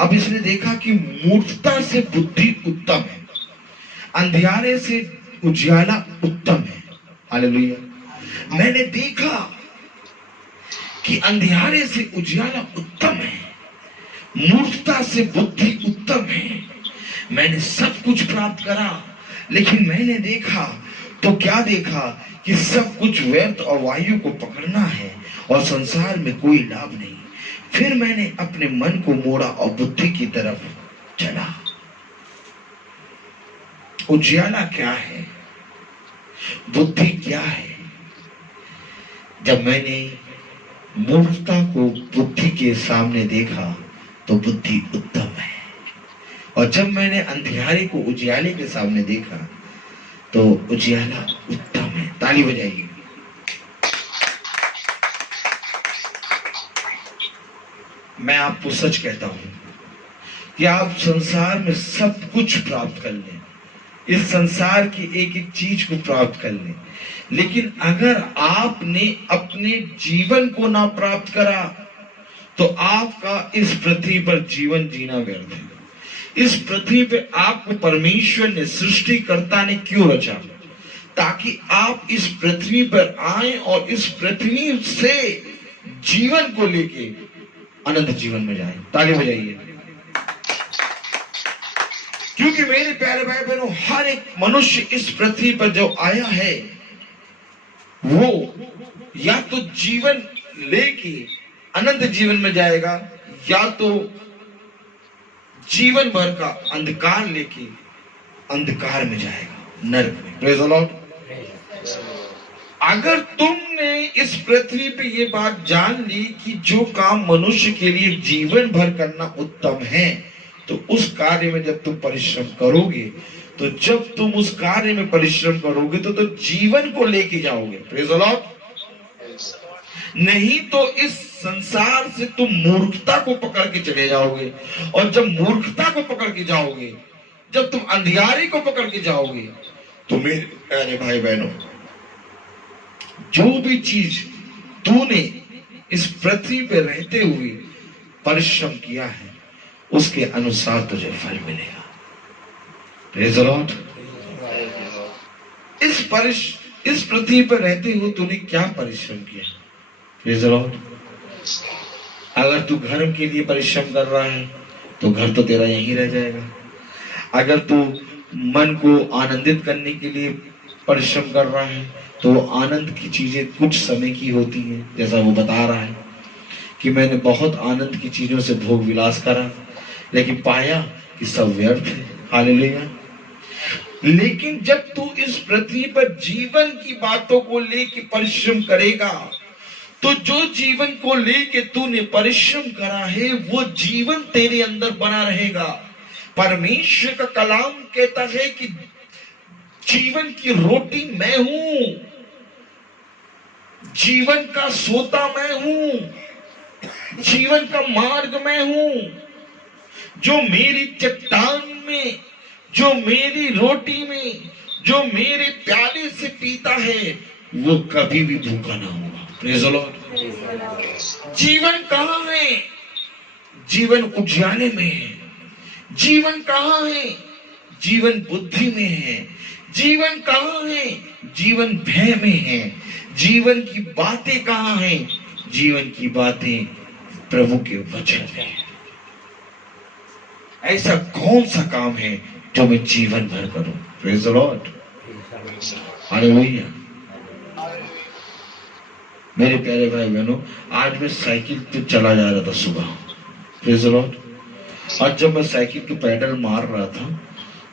अब इसने देखा कि मूर्खता से बुद्धि उत्तम है, अंधियारे से उजियाला उत्तम है। हालेलुया। मैंने देखा कि अंधियारे से उजियाला उत्तम है, मूर्खता से बुद्धि उत्तम है। मैंने सब कुछ प्राप्त करा, लेकिन मैंने देखा तो क्या देखा कि सब कुछ व्यर्थ और वायु को पकड़ना है और संसार में कोई लाभ नहीं। फिर मैंने अपने मन को मोड़ा और बुद्धि की तरफ चला। उजियाला क्या है, बुद्धि क्या है? जब मैंने मूर्खता को बुद्धि के सामने देखा तो बुद्धि उत्तम है, और जब मैंने अंधियारे को उजियाले के सामने देखा तो उजियाला उत्तम है। ताली बजाइए। मैं आपको सच कहता हूं कि आप संसार में सब कुछ प्राप्त कर लें, इस संसार की एक एक चीज को प्राप्त कर लें, लेकिन अगर आपने अपने जीवन को ना प्राप्त करा तो आपका इस पृथ्वी पर जीवन जीना व्यर्थ है। इस पृथ्वी पे आपको परमेश्वर ने, सृष्टिकर्ता ने क्यों रचा? ताकि आप इस पृथ्वी पर आए और इस पृथ्वी से जीवन को लेके अनंत जीवन में जाए। ताली बजाइए। क्योंकि मेरे प्यारे भाई बहनों, हर एक मनुष्य इस पृथ्वी पर जो आया है वो या तो जीवन लेके अनंत जीवन में जाएगा, या तो जीवन भर का अंधकार लेके अंधकार में जाएगा, नरक में। Praise the Lord. अगर तुमने इस पृथ्वी पे ये बात जान ली कि जो काम मनुष्य के लिए जीवन भर करना उत्तम है, तो उस कार्य में जब तुम परिश्रम करोगे, तो जब तुम उस कार्य में परिश्रम करोगे तो जीवन को लेके जाओगे। Praise the Lord. नहीं तो इस संसार से तुम मूर्खता को पकड़ के चले जाओगे, और जब मूर्खता को पकड़ के जाओगे, जब तुम अंधियारे को पकड़ के जाओगे, तो मेरे प्यारे भाई बहनों, जो भी चीज तूने इस पृथ्वी पे रहते हुए परिश्रम किया है, उसके अनुसार तुझे फल मिलेगा। Praise the Lord. इस पृथ्वी पर रहते हुए तूने क्या परिश्रम किया? Praise the Lord. अगर तू घर के लिए परिश्रम कर रहा है तो घर तो तेरा यहीं रह जाएगा। अगर तू मन को आनंदित करने के लिए परिश्रम कर रहा है तो आनंद की चीजें कुछ समय की होती हैं। जैसा वो बता रहा है कि मैंने बहुत आनंद की चीजों से भोग विलास करा, लेकिन पाया कि सब व्यर्थ है। हालेलुया। लेकिन जब तू इस पृथ्वी पर जीवन की बातों को लेकर परिश्रम करेगा तो जो जीवन को लेके तूने परिश्रम करा है वो जीवन तेरे अंदर बना रहेगा। परमेश्वर का कलाम कहता है कि जीवन की रोटी मैं हूं, जीवन का सोता मैं हूं, जीवन का मार्ग मैं हूं। जो मेरी चट्टान में, जो मेरी रोटी में, जो मेरे प्याले से पीता है वो कभी भी भूखा ना होगा। Praise the Lord. जीवन कहाँ है? जीवन उजियाले में है। जीवन कहाँ है? जीवन बुद्धि में है। जीवन कहाँ है? जीवन भय में है। जीवन की बातें कहाँ है? जीवन की बातें प्रभु के वचन में। ऐसा कौन सा काम है जो मैं जीवन भर करूं? Praise the Lord. हालेलुया। मेरे प्यारे भाई बहनों, आज मैं साइकिल पे चला जा रहा था सुबह। Praise the Lord. और जब मैं साइकिल के पैडल मार रहा था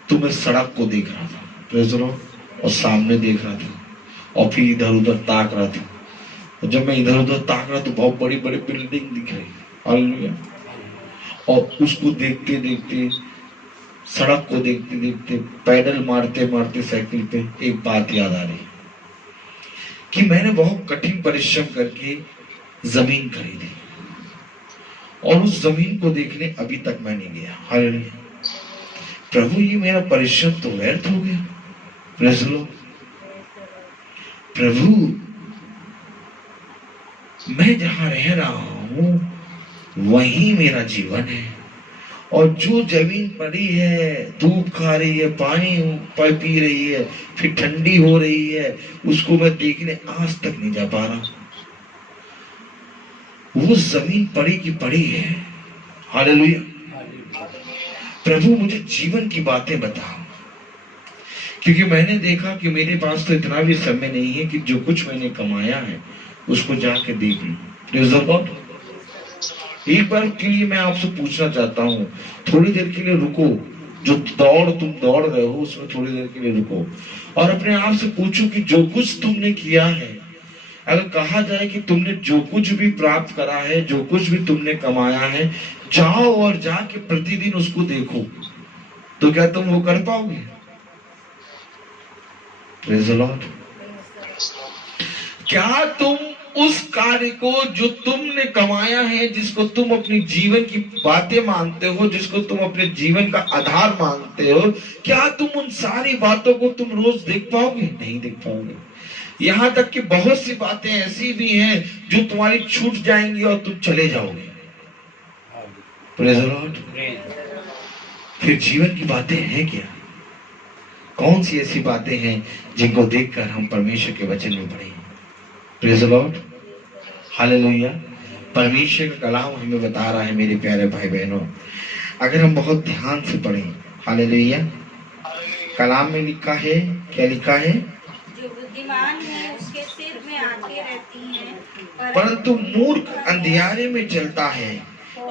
तो मैं सड़क को देख रहा था। Praise the Lord. और सामने देख रहा था और फिर इधर उधर ताक रहा था। और जब मैं इधर उधर ताक रहा तो बहुत बड़ी बड़ी बिल्डिंग दिख रही। हालेलुया। और उसको देखते देखते, सड़क को देखते देखते, पैडल मारते मारते साइकिल पे एक बात याद आ रही कि मैंने बहुत कठिन परिश्रम करके जमीन खरीदी और उस जमीन को देखने अभी तक मैं नहीं गया। हालेलुया। प्रभु, ये मेरा परिश्रम तो व्यर्थ हो गया। Praise the Lord. प्रभु, मैं जहां रह रहा हूं वही मेरा जीवन है, और जो जमीन पड़ी है, धूप खा रही है, पानी पी रही है, फिर ठंडी हो रही है, उसको मैं देखने आज तक नहीं जा पा रहा। वो जमीन पड़ी की पड़ी है। हालेलुया। प्रभु, मुझे जीवन की बातें बताओ, क्योंकि मैंने देखा कि मेरे पास तो इतना भी समय नहीं है कि जो कुछ मैंने कमाया है उसको जाके देख लूं। Praise the Lord. एक बार के लिए मैं आपसे पूछना चाहता हूँ, थोड़ी देर के लिए रुको। जो दौड़ तुम दौड़ रहे हो उसमें थोड़ी देर के लिए रुको और अपने आप से पूछो कि जो कुछ तुमने किया है, अगर कहा जाए कि तुमने जो कुछ भी प्राप्त करा है, जो कुछ भी तुमने कमाया है, जाओ और जाके प्रतिदिन उसको देखो, तो क्या तुम वो कर पाओगे? Praise the Lord. क्या तुम उस कार्य को जो तुमने कमाया है, जिसको तुम अपनी जीवन की बातें मानते हो, जिसको तुम अपने जीवन का आधार मानते हो, क्या तुम उन सारी बातों को तुम रोज देख पाओगे? नहीं देख पाओगे। यहां तक कि बहुत सी बातें ऐसी भी हैं जो तुम्हारी छूट जाएंगी और तुम चले जाओगे। Praise the Lord. फिर जीवन की बातें हैं क्या? कौन सी ऐसी बातें हैं जिनको देखकर हम परमेश्वर के वचन में पढ़ेंगे? Praise the Lord. हालेलुया। परमेश्वर का कलाम हमें बता रहा है मेरे प्यारे भाई बहनों, अगर हम बहुत ध्यान से पढ़ें। हालेलुया। कलाम में लिखा है, क्या लिखा है? जो बुद्धिमान है उसके सिर में आंखें रहती हैं, परंतु मूर्ख अंधियारे में चलता है।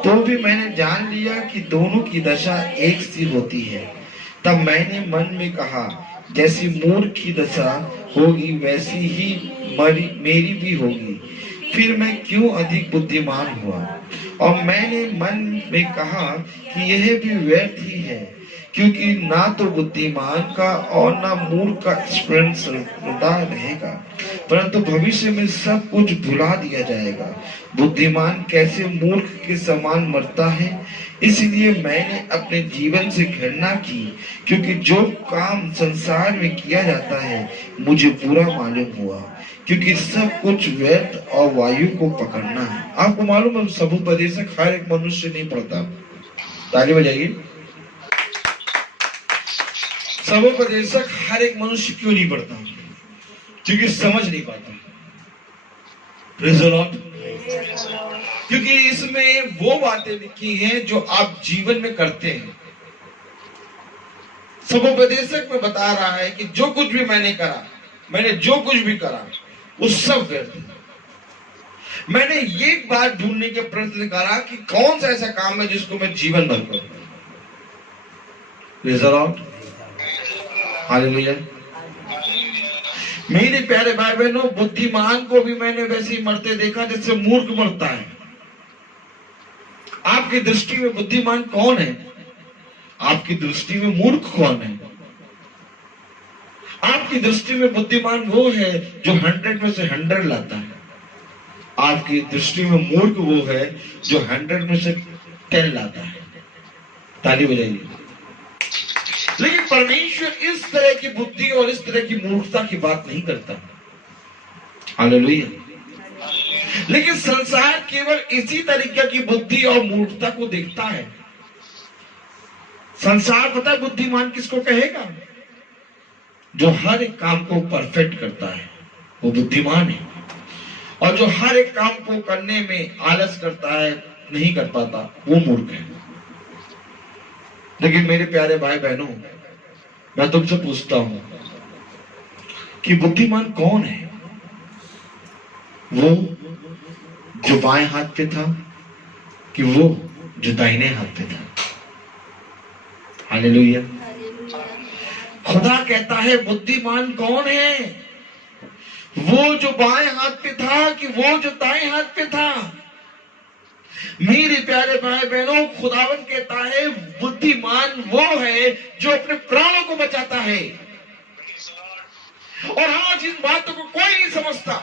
तो भी मैंने जान लिया कि दोनों की दशा एक सी होती है। तब मैंने मन में कहा, जैसी मूर्ख की दशा होगी वैसी ही मेरी भी होगी। फिर मैं क्यों अधिक बुद्धिमान हुआ? और मैंने मन में कहा कि यह भी व्यर्थ ही है, क्योंकि ना तो बुद्धिमान का और ना मूर्ख का स्मरण रहेगा, परंतु भविष्य में सब कुछ भुला दिया जाएगा। बुद्धिमान कैसे मूर्ख के समान मरता है, इसलिए मैंने अपने जीवन से घृणा की, क्योंकि जो काम संसार में किया जाता है मुझे बुरा मालूम हुआ, क्योंकि सब कुछ व्यर्थ और वायु को पकड़ना है। आपको मालूम है समुपदेशक हर एक मनुष्य नहीं पढ़ता। ताली बजाइए। समुपदेशक हर एक मनुष्य क्यों नहीं पढ़ता? क्योंकि समझ नहीं पाता। Praise the Lord. क्योंकि इसमें वो बातें लिखी हैं जो आप जीवन में करते हैं। समुपदेशक में बता रहा है कि जो कुछ भी मैंने करा, मैंने जो कुछ भी करा वो सब व्यर्थ है। मैंने ये बात ढूंढने के प्रयत्न करा कि कौन सा ऐसा काम है जिसको मैं जीवन भर करूं। Praise the Lord. हालेलुया। मेरे प्यारे भाई बहनों, बुद्धिमान को भी मैंने वैसे ही मरते देखा जैसे मूर्ख मरता है। आपकी दृष्टि में बुद्धिमान कौन है? आपकी दृष्टि में मूर्ख कौन है? आपकी दृष्टि में बुद्धिमान वो है जो 100 में से 100 लाता है। आपकी दृष्टि में मूर्ख वो है जो 100 में से 10 लाता है। ताली बजाइए। लेकिन परमेश्वर इस तरह की बुद्धि और इस तरह की मूर्खता की बात नहीं करता। हालेलुया। लेकिन संसार केवल इसी तरीके की बुद्धि और मूर्खता को देखता है। संसार पता है बुद्धिमान किसको कहेगा? जो हर एक काम को परफेक्ट करता है वो बुद्धिमान है, और जो हर एक काम को करने में आलस करता है, नहीं कर पाता, वो मूर्ख है। लेकिन मेरे प्यारे भाई बहनों, मैं तुमसे पूछता हूं कि बुद्धिमान कौन है? वो जो बाएं हाथ पे था कि वो जो दाहिने हाथ पे था? हालेलुया। खुदा कहता है बुद्धिमान कौन है? वो जो बाएं हाथ पे था कि वो जो दाएं हाथ पे था? मेरे प्यारे भाई बहनों, खुदावन कहता है बुद्धिमान वो है जो अपने प्राणों को बचाता है। और आज इस बातों को कोई नहीं समझता।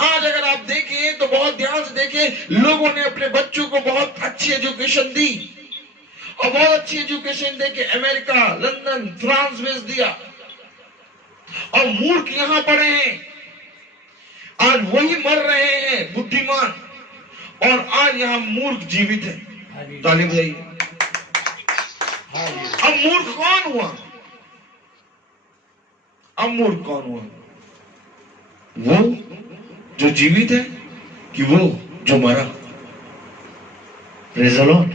आज अगर आप देखें तो बहुत ध्यान से देखें, लोगों ने अपने बच्चों को बहुत अच्छी एजुकेशन दी और बहुत अच्छी एजुकेशन देके अमेरिका, लंदन, फ्रांस भेज दिया, और मूर्ख यहां पड़े हैं। आज वही मर रहे हैं बुद्धिमान, और आज यहां मूर्ख जीवित है। ताली बजाइए। अब मूर्ख कौन हुआ? अब मूर्ख कौन हुआ? वो जो जीवित है कि वो जो मरा? Praise the lord.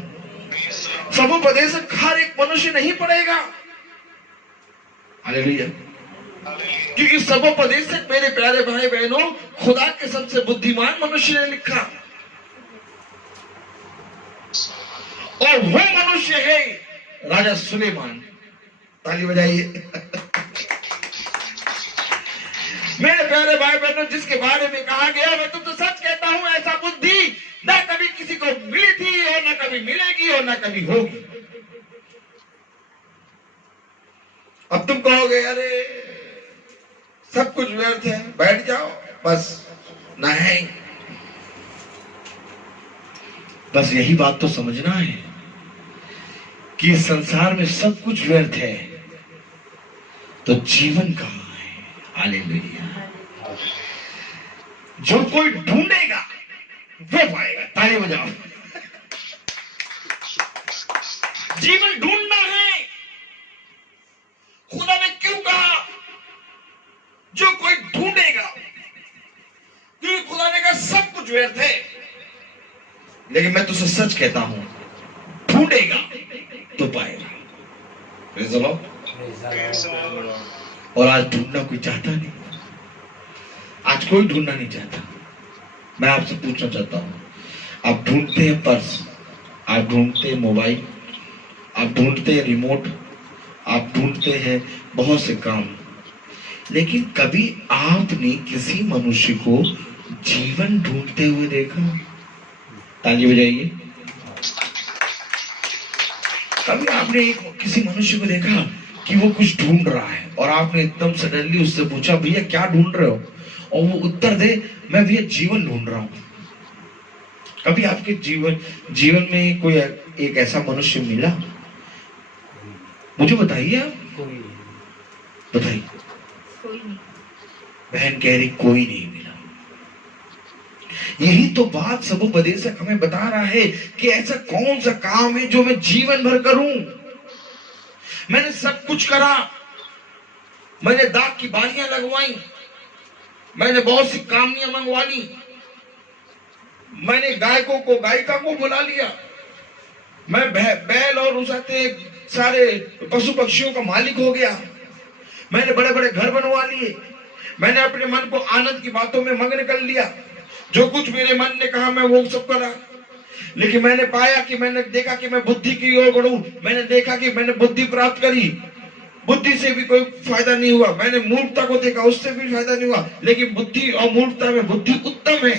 समुपदेशक हर एक मनुष्य नहीं पढ़ेगा। हालेलुया। क्योंकि समुपदेशक मेरे प्यारे भाई बहनों, खुदा के सबसे बुद्धिमान मनुष्य ने लिखा, और वो मनुष्य है राजा सुलेमान। ताली बजाइए। मेरे प्यारे भाई बहनों, जिसके बारे में कहा गया, मैं तुमसे सच कहता हूं, ऐसा बुद्धि न कभी किसी को मिली थी और न कभी मिलेगी और न कभी होगी। अब तुम कहोगे अरे सब कुछ व्यर्थ है, बैठ जाओ बस। नहीं, बस यही बात तो समझना है कि इस संसार में सब कुछ व्यर्थ है, तो जीवन कहां है? हालेलुया। जो कोई ढूंढेगा वो पाएगा। ताली बजाओ। जीवन ढूंढना है। खुदा ने क्यों कहा जो कोई ढूंढेगा? क्योंकि खुदा ने कहा सब कुछ व्यर्थ है। लेकिन मैं तुझसे सच कहता हूं, ढूंढेगा तो पाएगा। Praise the Lord. और आज ढूंढना कोई चाहता नहीं। आज कोई ढूंढना नहीं चाहता। मैं आपसे पूछना चाहता हूं, आप ढूंढते हैं पर्स, आप ढूंढते हैं मोबाइल, आप ढूंढते हैं रिमोट, आप ढूंढते हैं बहुत से काम, लेकिन कभी आपने किसी मनुष्य को जीवन ढूंढते हुए देखा? ताली बजाइए। कभी आपने किसी मनुष्य को देखा कि वो कुछ ढूंढ रहा है और आपने एकदम सडनली उससे पूछा, भैया क्या ढूंढ रहे हो? और वो उत्तर दे, मैं भैया जीवन ढूंढ रहा हूं। कभी आपके जीवन में कोई एक ऐसा मनुष्य मिला? मुझे बताइए। आप बताइए। कोई नहीं। बहन कह रही कोई नहीं मिला। यही तो बात समुपदेशक हमें बता रहा है कि ऐसा कौन सा काम है जो मैं जीवन भर करूं। मैंने सब कुछ करा, मैंने दाग की बालियां लगवाई, मैंने बहुत सी कामनियां मंगवा ली, मैंने गायकों को गायिका को बुला लिया, मैं बैल और उसके सारे पशु पक्षियों का मालिक हो गया, मैंने बड़े बड़े घर बनवा लिए, मैंने अपने मन को आनंद की बातों में मग्न कर लिया, जो कुछ मेरे मन ने कहा मैं वो सब करा। लेकिन मैंने पाया कि मैंने देखा कि मैं बुद्धि की ओर बढ़ूं, मैंने देखा कि मैंने बुद्धि प्राप्त करी, बुद्धि से भी कोई फायदा नहीं हुआ, मैंने मूर्खता को देखा, उससे भी फायदा नहीं हुआ। लेकिन बुद्धि और मूर्खता में बुद्धि उत्तम है।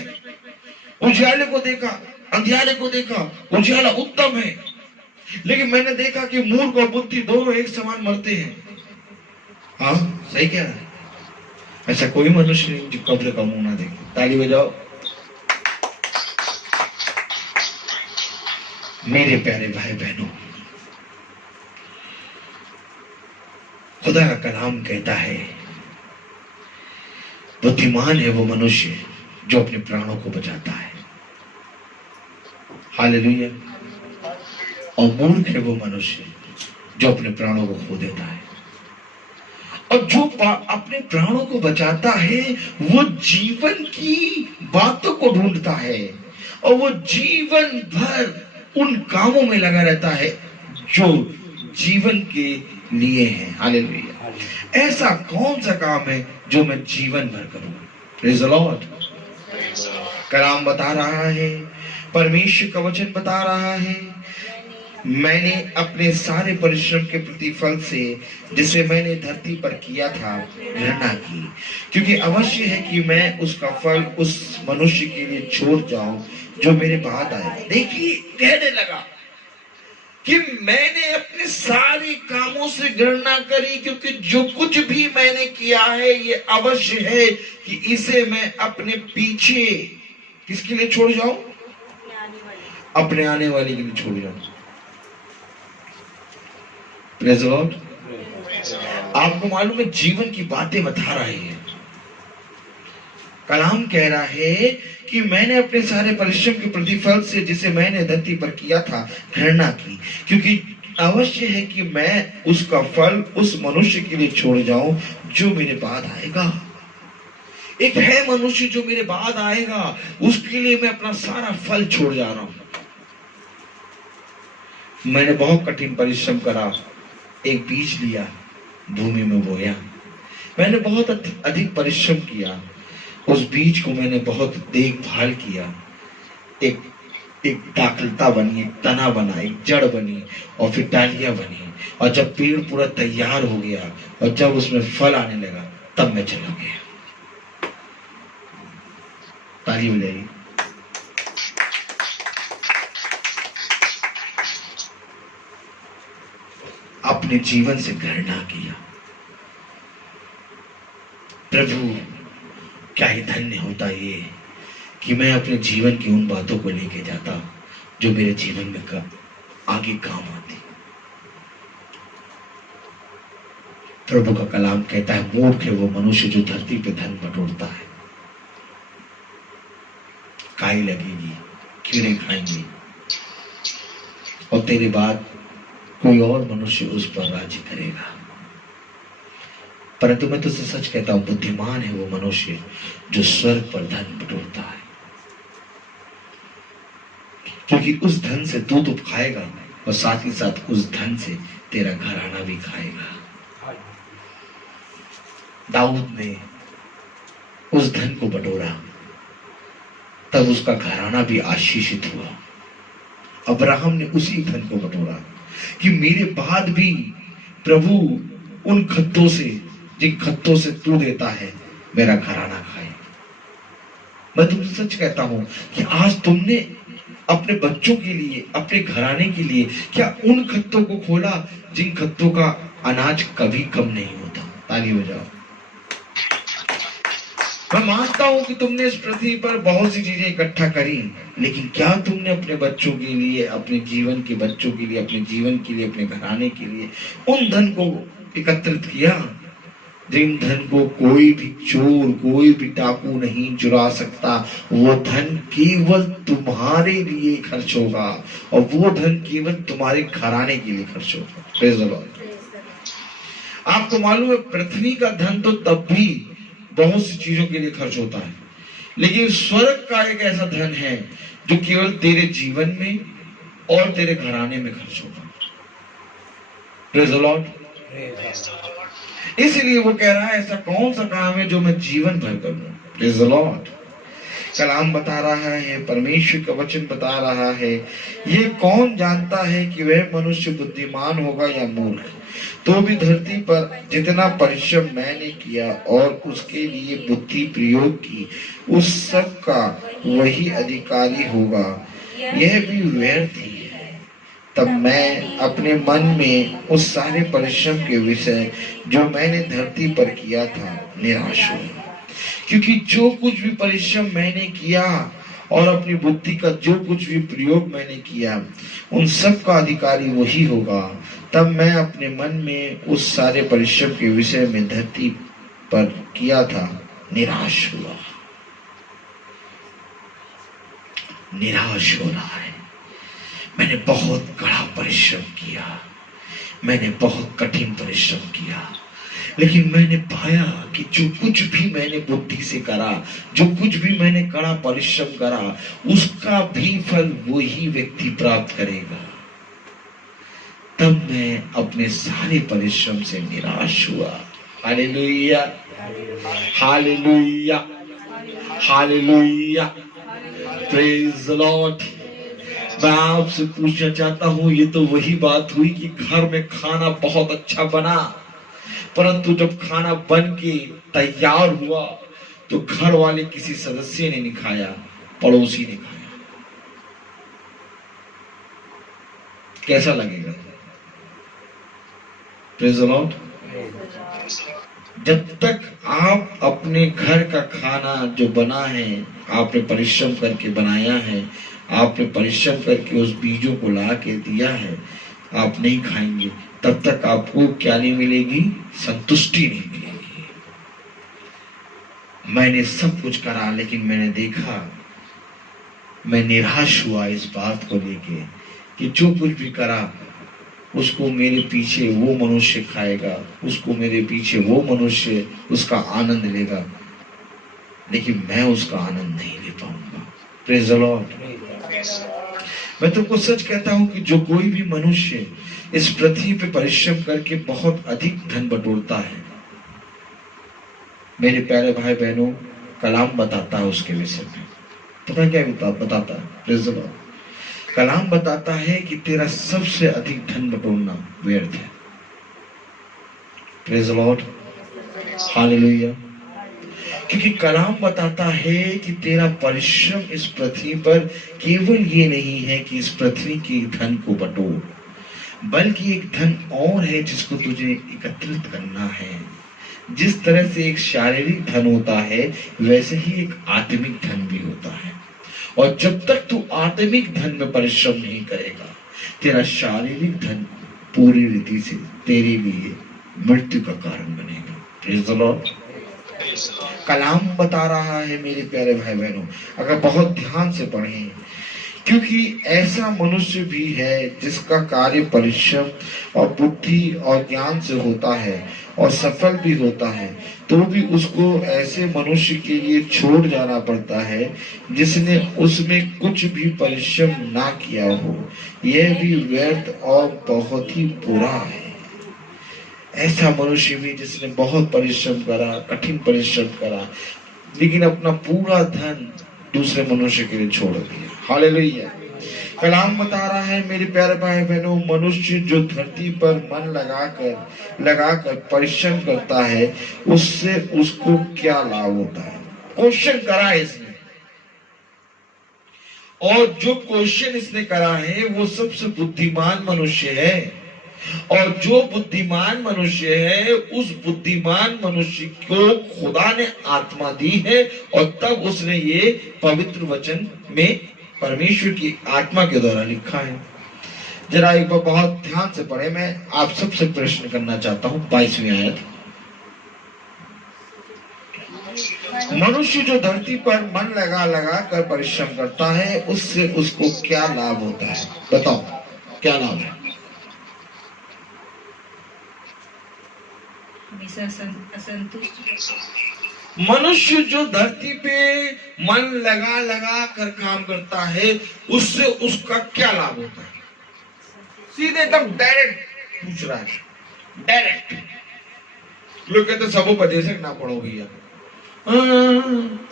उजियाले को देखा, अंधियारे को देखा, उजियाला उत्तम है। लेकिन मैंने देखा कि मूर्ख और बुद्धि दोनों एक समान मरते हैं। हाँ, सही कह रहा है। ऐसा कोई मनुष्य नहीं जो कब्र का मुंह ना देखे। ताली बजाओ। मेरे प्यारे भाई बहनों, खुदा का कलाम कहता है, बुद्धिमान है वो मनुष्य जो अपने प्राणों को बचाता है। हालेलुया। और मूर्ख है वो मनुष्य जो अपने प्राणों को खो देता है। और जो अपने प्राणों को बचाता है वो जीवन की बातों को ढूंढता है और वो जीवन भर उन कामों में लगा रहता है जो जीवन के लिए हैं। हालेलुया। ऐसा कौन सा काम है जो मैं जीवन भर करूं? Praise the Lord. कलाम बता रहा है, परमेश्वर का वचन बता रहा है, मैंने अपने सारे परिश्रम के प्रतिफल से जिसे मैंने धरती पर किया था घृणा की, क्योंकि अवश्य है कि मैं उसका फल उस मनुष्य के लिए छोड़ जाऊं जो मेरे बाद आए। देखिए, कहने लगा कि मैंने अपने सारे कामों से घृणा करी, क्योंकि जो कुछ भी मैंने किया है ये अवश्य है कि इसे मैं अपने पीछे किसके लिए छोड़ जाऊं? अपने आने वाले के लिए छोड़ जाऊं। Praise the Lord. आपको मालूम है, जीवन की बातें बता रहे हैं। कलाम कह रहा है कि मैंने अपने सारे परिश्रम के प्रतिफल से जिसे मैंने धरती पर किया था घृणा की, क्योंकि अवश्य है कि मैं उसका फल उस मनुष्य के लिए छोड़ जाऊं जो मेरे बाद आएगा। एक है मनुष्य जो मेरे बाद आएगा, उसके लिए मैं अपना सारा फल छोड़ जा रहा हूं। मैंने बहुत कठिन परिश्रम करा, एक बीज लिया, भूमि में बोया, मैंने बहुत अधिक परिश्रम किया, उस बीज को मैंने बहुत देखभाल किया, एक दाखलता बनी, एक तना बना, एक जड़ बनी और फिर डालियां बनी, और जब पेड़ पूरा तैयार हो गया और जब उसमें फल आने लगा तब मैं चला गया। ताली बजाइए। अपने जीवन से घृणा किया। प्रभु, क्या ही धन्य होता ये कि मैं अपने जीवन की उन बातों को लेके जाता जो मेरे जीवन में आगे काम आती। प्रभु का कलाम कहता है, मूर्ख है वो मनुष्य जो धरती पे धन बटोरता है। काई लगेगी, कीड़े खाएंगे और तेरे बाद कोई और मनुष्य उस पर राज्य करेगा। परंतु मैं तुझसे सच कहता हूं, बुद्धिमान है वो मनुष्य जो स्वर्ग पर धन बटोरता है, क्योंकि उस धन से तू तो खाएगा और साथ ही साथ उस धन से तेरा घराना भी खाएगा। दाऊद ने उस धन को बटोरा, तब उसका घराना भी आशीषित हुआ। अब्राहम ने उसी धन को बटोरा कि मेरे बाद भी प्रभु उन खत्तों से, जिन खत्तों से तू देता है, मेरा घराना खाए। मैं तुमसे सच कहता हूं कि आज तुमने अपने बच्चों के लिए, अपने घराने के लिए क्या उन खत्तों को खोला जिन खत्तों का अनाज कभी कम नहीं होता? ताली बजाओ। मैं मानता हूं कि तुमने इस पृथ्वी पर बहुत सी चीजें इकट्ठा करी, लेकिन क्या तुमने अपने बच्चों के लिए, अपने जीवन के बच्चों के लिए, अपने जीवन के लिए, अपने घराने के लिए उन धन को एकत्रित किया जिन धन को कोई भी चोर, कोई भी डाकू नहीं चुरा सकता? वो धन केवल तुम्हारे लिए खर्च होगा और वो धन केवल तुम्हारे घराने के लिए खर्च होगा। Praise the Lord. आपको मालूम है, पृथ्वी का धन तो तब भी बहुत सी चीजों के लिए खर्च होता है, लेकिन स्वर्ग का एक ऐसा धन है जो केवल तेरे जीवन में और तेरे घराने में खर्च होगा। Praise the Lord. इसलिए वो कह रहा है, ऐसा कौन सा काम है जो मैं जीवन भर करूं? Praise the Lord. कलाम बता रहा है, परमेश्वर का वचन बता रहा है, ये कौन जानता है कि वह मनुष्य बुद्धिमान होगा या मूर्ख। तो भी धरती पर जितना परिश्रम मैंने किया और उसके लिए बुद्धि प्रयोग की, उस सब का वही अधिकारी होगा, यह भी व्यर्थ ही है। तब मैं अपने मन में उस सारे परिश्रम के विषय जो मैंने धरती पर किया था निराश हुआ, क्योंकि जो कुछ भी परिश्रम मैंने किया और अपनी बुद्धि का जो कुछ भी प्रयोग मैंने किया, उन सब का अधिकारी वही होगा। तब मैं अपने मन में उस सारे परिश्रम के विषय में धरती पर किया था निराश हुआ। निराश हो रहा है। मैंने बहुत कड़ा परिश्रम किया, मैंने बहुत कठिन परिश्रम किया, लेकिन मैंने पाया कि जो कुछ भी मैंने बुद्धि से करा, जो कुछ भी मैंने कड़ा परिश्रम करा, उसका भी फल वही व्यक्ति प्राप्त करेगा। तब मैं अपने सारे परिश्रम से निराश हुआ। Hallelujah, hallelujah, hallelujah, praise the Lord. मैं आपसे पूछना चाहता हूँ, ये तो वही बात हुई कि घर में खाना बहुत अच्छा बना, परंतु जब खाना बन के तैयार हुआ तो घर वाले किसी सदस्य ने नहीं खाया, पड़ोसी ने खाया। कैसा लगेगा? Praise the Lord. जब तक आप अपने घर का खाना जो बना है, आपने परिश्रम करके बनाया है, आपने परिश्रम करके उस बीजों को ला के दिया है, आप नहीं खाएंगे, तब तक आपको क्या नहीं मिलेगी? संतुष्टि नहीं मिलेगी। मैंने सब कुछ करा, लेकिन मैंने देखा, मैं निराश हुआ इस बात को लेके कि जो कुछ भी करा उसको मेरे पीछे वो मनुष्य खाएगा, उसको मेरे पीछे वो मनुष्य उसका आनंद लेगा, लेकिन मैं उसका आनंद नहीं ले पाऊंगा। Praise the Lord. मैं तुमको सच कहता हूं कि जो कोई भी मनुष्य इस पृथ्वी पे परिश्रम करके बहुत अधिक धन बटोरता है, मेरे प्यारे भाई बहनों, कलाम बताता है उसके विषय में। पता क्या बताता है? Praise the Lord. कलाम बताता है कि तेरा सबसे अधिक धन बटोरना व्यर्थ है। Praise the Lord, hallelujah. क्योंकि कलाम बताता है कि तेरा परिश्रम इस पृथ्वी पर केवल ये नहीं है कि इस पृथ्वी के धन को बटोर, बल्कि एक धन और है जिसको तुझे एकत्रित करना है। जिस तरह से एक शारीरिक धन होता है, वैसे ही एक आत्मिक धन भी होता है। और जब तक तू आत्मिक धन में परिश्रम नहीं करेगा, तेरा शारीरिक धन पूरी रीति से तेरे लिए मृत्यु का कारण बनेगा। Praise the Lord. कलाम बता रहा है मेरे प्यारे भाई बहनों, अगर बहुत ध्यान से पढ़ें, क्योंकि ऐसा मनुष्य भी है जिसका कार्य परिश्रम और बुद्धि और ज्ञान से होता है और सफल भी होता है, तो भी उसको ऐसे मनुष्य के लिए छोड़ जाना पड़ता है जिसने उसमें कुछ भी परिश्रम ना किया हो। यह भी व्यर्थ और बहुत ही बुरा है। ऐसा मनुष्य भी जिसने बहुत परिश्रम करा, कठिन परिश्रम करा, लेकिन अपना पूरा धन दूसरे मनुष्य के लिए छोड़ दिया। हालेलुया। कलाम बता रहा है मेरे प्यारे भाई बहनों, मनुष्य जो धरती पर मन लगाकर परिश्रम करता है, उससे उसको क्या लाभ होता है? क्वेश्चन करा है इसने, और जो क्वेश्चन इसने करा है वो सबसे बुद्धिमान मनुष्य है। और जो बुद्धिमान मनुष्य है, उस बुद्धिमान मनुष्य को खुदा ने आत्मा दी है, और तब उसने ये पवित्र वचन में परमेश्वर की आत्मा के द्वारा लिखा है। जरा एक बार बहुत ध्यान से पढ़े। मैं आप सबसे प्रश्न करना चाहता हूं, 22वीं आयत। मनुष्य जो धरती पर मन लगा कर परिश्रम करता है, उससे उसको क्या लाभ होता है? बताओ, क्या लाभ है? मनुष्य जो धरती पे मन लगा कर काम करता है, उससे उसका क्या लाभ होता है? सीधे एकदम डायरेक्ट पूछ रहा है, डायरेक्ट। लोग कहते सब उपदेशक ना पढ़ो भैया,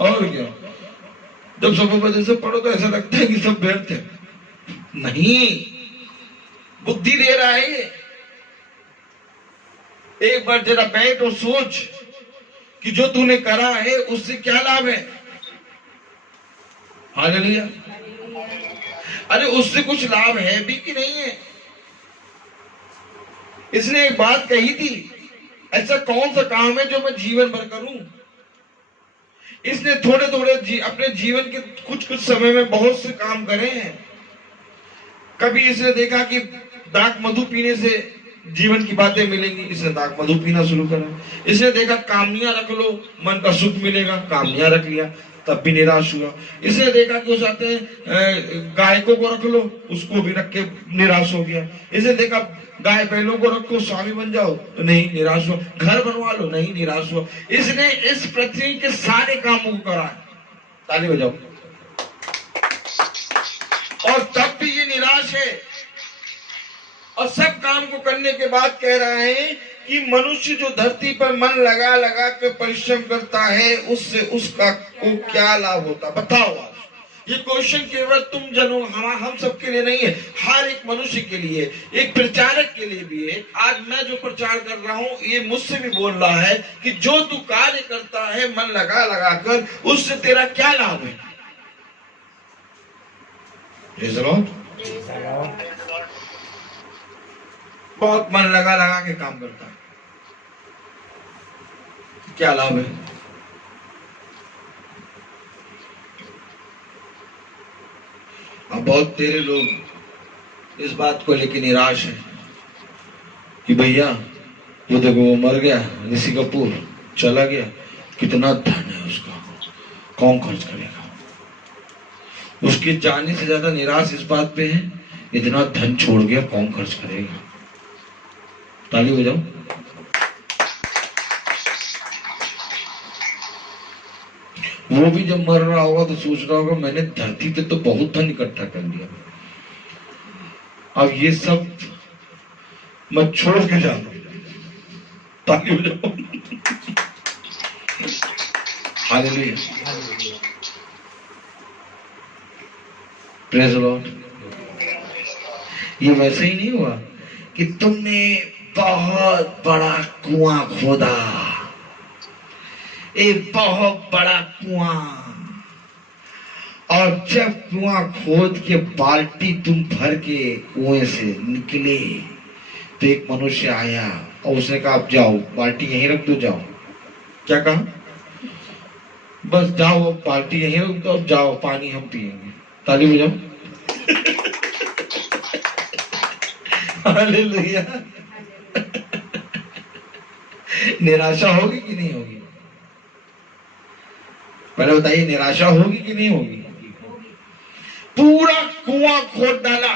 और क्या? जब समुपदेशक से पढ़ो तो ऐसा लगता है कि सब व्यर्थ है। नहीं, बुद्धि दे रहा है ये। एक बार जरा बैठ और सोच कि जो तूने करा है उससे क्या लाभ है। हालेलुया। अरे उससे कुछ लाभ है भी कि नहीं है। इसने एक बात कही थी, ऐसा कौन सा काम है जो मैं जीवन भर करूं। इसने थोड़े थोड़े अपने जीवन के कुछ कुछ समय में बहुत से काम करे हैं। कभी इसने देखा कि दाक मधु पीने से जीवन की बातें मिलेंगी, इसने दाक मधु पीना शुरू करा। इसने देखा कामनियां रख लो मन का सुख मिलेगा, कामनियां रख लिया, तब भी निराश हुआ। इसने देखा कि उस आते गायकों को रख लो, उसको भी रख के निराश हो गया। इसने देखा गाय बैलों को रखो, स्वामी बन जाओ, तो नहीं, निराश हुआ। घर बनवा लो, नहीं, निराश हुआ। इसने इस पृथ्वी के सारे कामों को करा, ताली बजाओ, और तब भी ये निराश है। और सब काम को करने के बाद कह रहा है कि मनुष्य जो धरती पर मन लगा लगा कर परिश्रम करता है उससे उसका को क्या लाभ होता। बताओ, आज ये क्वेश्चन केवल तुम जनों हम सबके लिए नहीं है, हर एक मनुष्य के लिए, एक प्रचारक के लिए भी है। आज मैं जो प्रचार कर रहा हूँ ये मुझसे भी बोल रहा है कि जो तू कार्य करता है मन लगा लगा कर, उससे तेरा क्या लाभ है। Praise the Lord। बहुत मन लगा लगा के काम करता है, क्या लाभ है। अब बहुत तेरे लोग इस बात को लेकर निराश है कि भैया वो देखो वो मर गया, ऋषि कपूर चला गया, कितना धन है उसका, कौन खर्च करेगा। उसके जाने से ज्यादा निराश इस बात पे है, इतना धन छोड़ गया, कौन खर्च करेगा। ताली हो जाओ। वो भी जब मर रहा होगा तो सोच रहा होगा मैंने धरती पे तो बहुत धन इकट्ठा कर लिया, अब ये सब मैं छोड़ के जा रहा हूं। ताली हो जाओ। हालेलुया। Praise the Lord. ये वैसे ही नहीं हुआ कि तुमने बहुत बड़ा कुआं खोदा, एक बहुत बड़ा कुआं, और जब कुआं खोद के बाल्टी तुम भर के कुएं से निकले तो एक मनुष्य आया और उसने कहा आप जाओ, बाल्टी यहीं रख दो, जाओ। क्या कहा? बस जाओ, अब बाल्टी यहीं रख दो, अब जाओ, पानी हम पिएंगे। ताली बजाओ। हालेलुया। निराशा होगी कि नहीं होगी? पहले बताइए, निराशा होगी कि नहीं होगी? पूरा कुआं खोद डाला,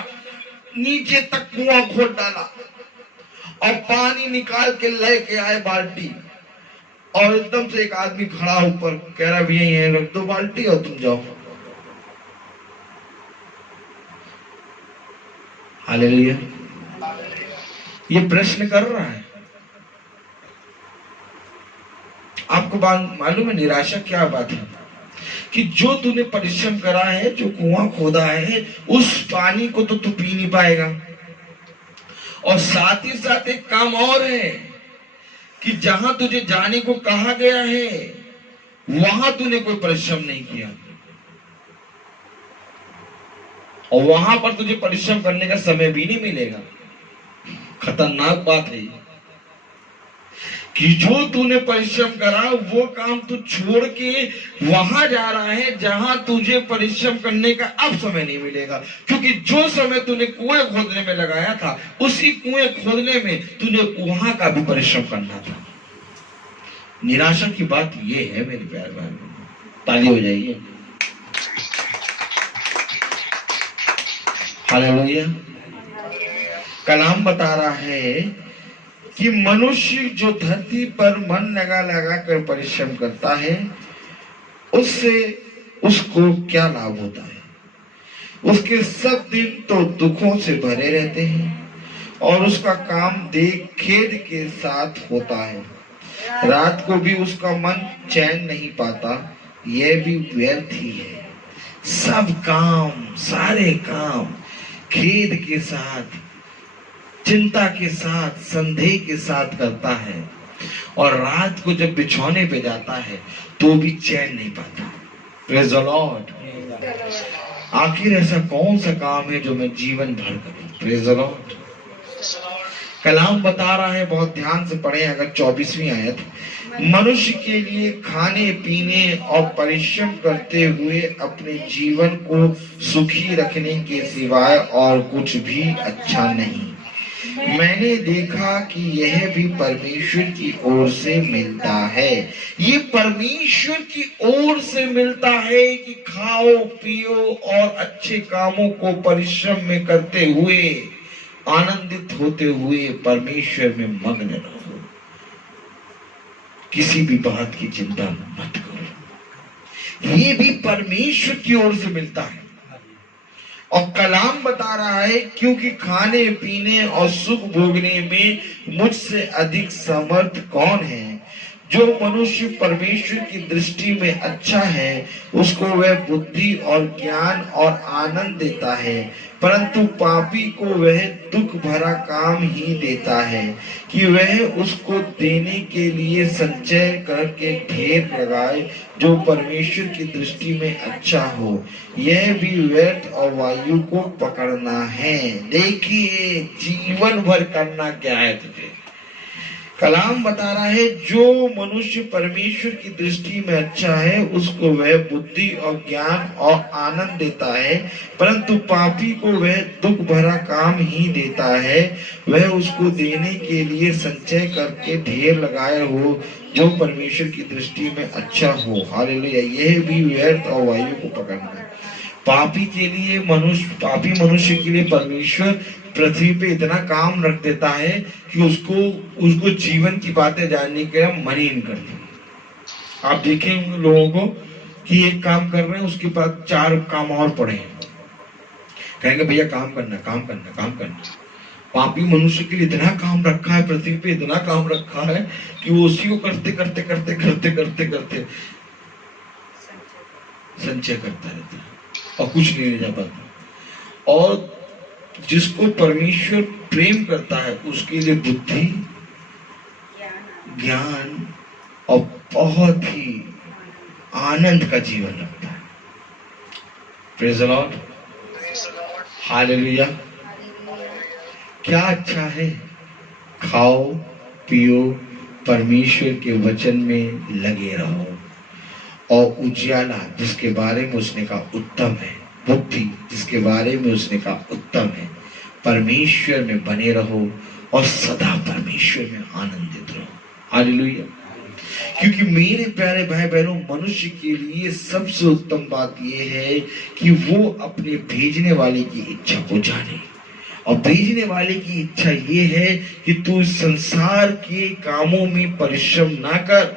नीचे तक कुआं खोद डाला, और पानी निकाल के लेके आए बाल्टी, और एकदम से एक आदमी खड़ा ऊपर कह रहा भैया यहीं रख दो बाल्टी और तुम जाओ। हालेलुया। ये प्रश्न कर रहा है। आपको मालूम है निराशा क्या बात है? कि जो तूने परिश्रम करा है, जो कुआं खोदा है, उस पानी को तो तू पी नहीं पाएगा। और साथ ही साथ एक काम और है कि जहां तुझे जाने को कहा गया है वहां तूने कोई परिश्रम नहीं किया, और वहां पर तुझे परिश्रम करने का समय भी नहीं मिलेगा। खतरनाक बात है कि जो तूने परिश्रम करा वो काम तू छोड़ के वहां जा रहा है जहां तुझे परिश्रम करने का अब समय नहीं मिलेगा, क्योंकि जो समय तूने कुएं खोदने में लगाया था उसी कुएं खोदने में तूने वहां का भी परिश्रम करना था। निराशा की बात ये है मेरे प्यारे भाई, ताली हो जाइए। हालेलुया। कलाम बता रहा है कि मनुष्य जो धरती पर मन लगा लगा कर परिश्रम करता है उससे उसको क्या लाभ होता है। उसके सब दिन तो दुखों से भरे रहते हैं और उसका काम देख खेद के साथ होता है। रात को भी उसका मन चैन नहीं पाता, यह भी व्यर्थ ही है। सब काम, सारे काम खेद के साथ, चिंता के साथ, संदेह के साथ करता है, और रात को जब बिछौने पे जाता है तो भी चैन नहीं पाता। Praise the Lord. आखिर ऐसा कौन सा काम है जो मैं जीवन भर करूं? Praise the Lord. कलाम बता रहा है, बहुत ध्यान से पढ़े अगर 24वीं आयत, मनुष्य के लिए खाने पीने और परिश्रम करते हुए अपने जीवन को सुखी रखने के सिवाय और कुछ भी अच्छा नहीं। मैंने देखा कि यह भी परमेश्वर की ओर से मिलता है। ये परमेश्वर की ओर से मिलता है कि खाओ पियो और अच्छे कामों को परिश्रम में करते हुए, आनंदित होते हुए परमेश्वर में मग्न रहो। किसी भी बात की चिंता मत करो। ये भी परमेश्वर की ओर से मिलता है। और कलाम बता रहा है, क्योंकि खाने पीने और सुख भोगने में मुझसे अधिक समर्थ कौन है? जो मनुष्य परमेश्वर की दृष्टि में अच्छा है, उसको वह बुद्धि और ज्ञान और आनंद देता है, परंतु पापी को वह दुख भरा काम ही देता है कि वह उसको देने के लिए संचय करके ढेर लगाए, जो परमेश्वर की दृष्टि में अच्छा हो। यह भी व्यर्थ और वायु को पकड़ना है। देखिए, जीवन भर करना क्या है तुझे? कलाम बता रहा है, जो मनुष्य परमेश्वर की दृष्टि में अच्छा है, उसको वह बुद्धि और ज्ञान और आनंद देता है, परंतु पापी को वह दुख भरा काम ही देता है। वह उसको देने के लिए संचय करके ढेर लगाए हो, जो परमेश्वर की दृष्टि में अच्छा हो। हालेलुया। यह भी व्यर्थ और वायु को पकड़ना है। पापी मनुष्य के लिए परमेश्वर पृथ्वी पे इतना काम रख देता है कि उसको जीवन की बातें जानने के लिए मन ही नहीं करता। आप देखें लोगों को कि एक काम कर रहे हैं, उसके बाद 4 काम और पड़े हैं, कहेंगे भैया काम करना, काम करना, काम करना। पापी मनुष्य के लिए इतना काम रखा है, पृथ्वी पे इतना काम रखा है कि वो उसी को करते करते करते करते करते करते संचय करता रहता है और कुछ नहीं ले जा पाता। और जिसको परमेश्वर प्रेम करता है, उसके लिए बुद्धि, ज्ञान और बहुत ही आनंद का जीवन रखता है। Praise the Lord. हालेलुया। क्या अच्छा है? खाओ पियो, परमेश्वर के वचन में लगे रहो, और उजियाला जिसके बारे में उसने कहा उत्तम है, बुद्धि जिसके बारे में उसने कहा उत्तम है, परमेश्वर में बने रहो और सदा परमेश्वर में आनंदित रहो। हालेलुया। क्योंकि मेरे प्यारे भाई बहनों, मनुष्य के लिए सबसे उत्तम बात यह है कि वो अपने भेजने वाले की इच्छा को जाने। और भेजने वाले की इच्छा ये है कि तू इस संसार के कामों में परिश्रम ना कर।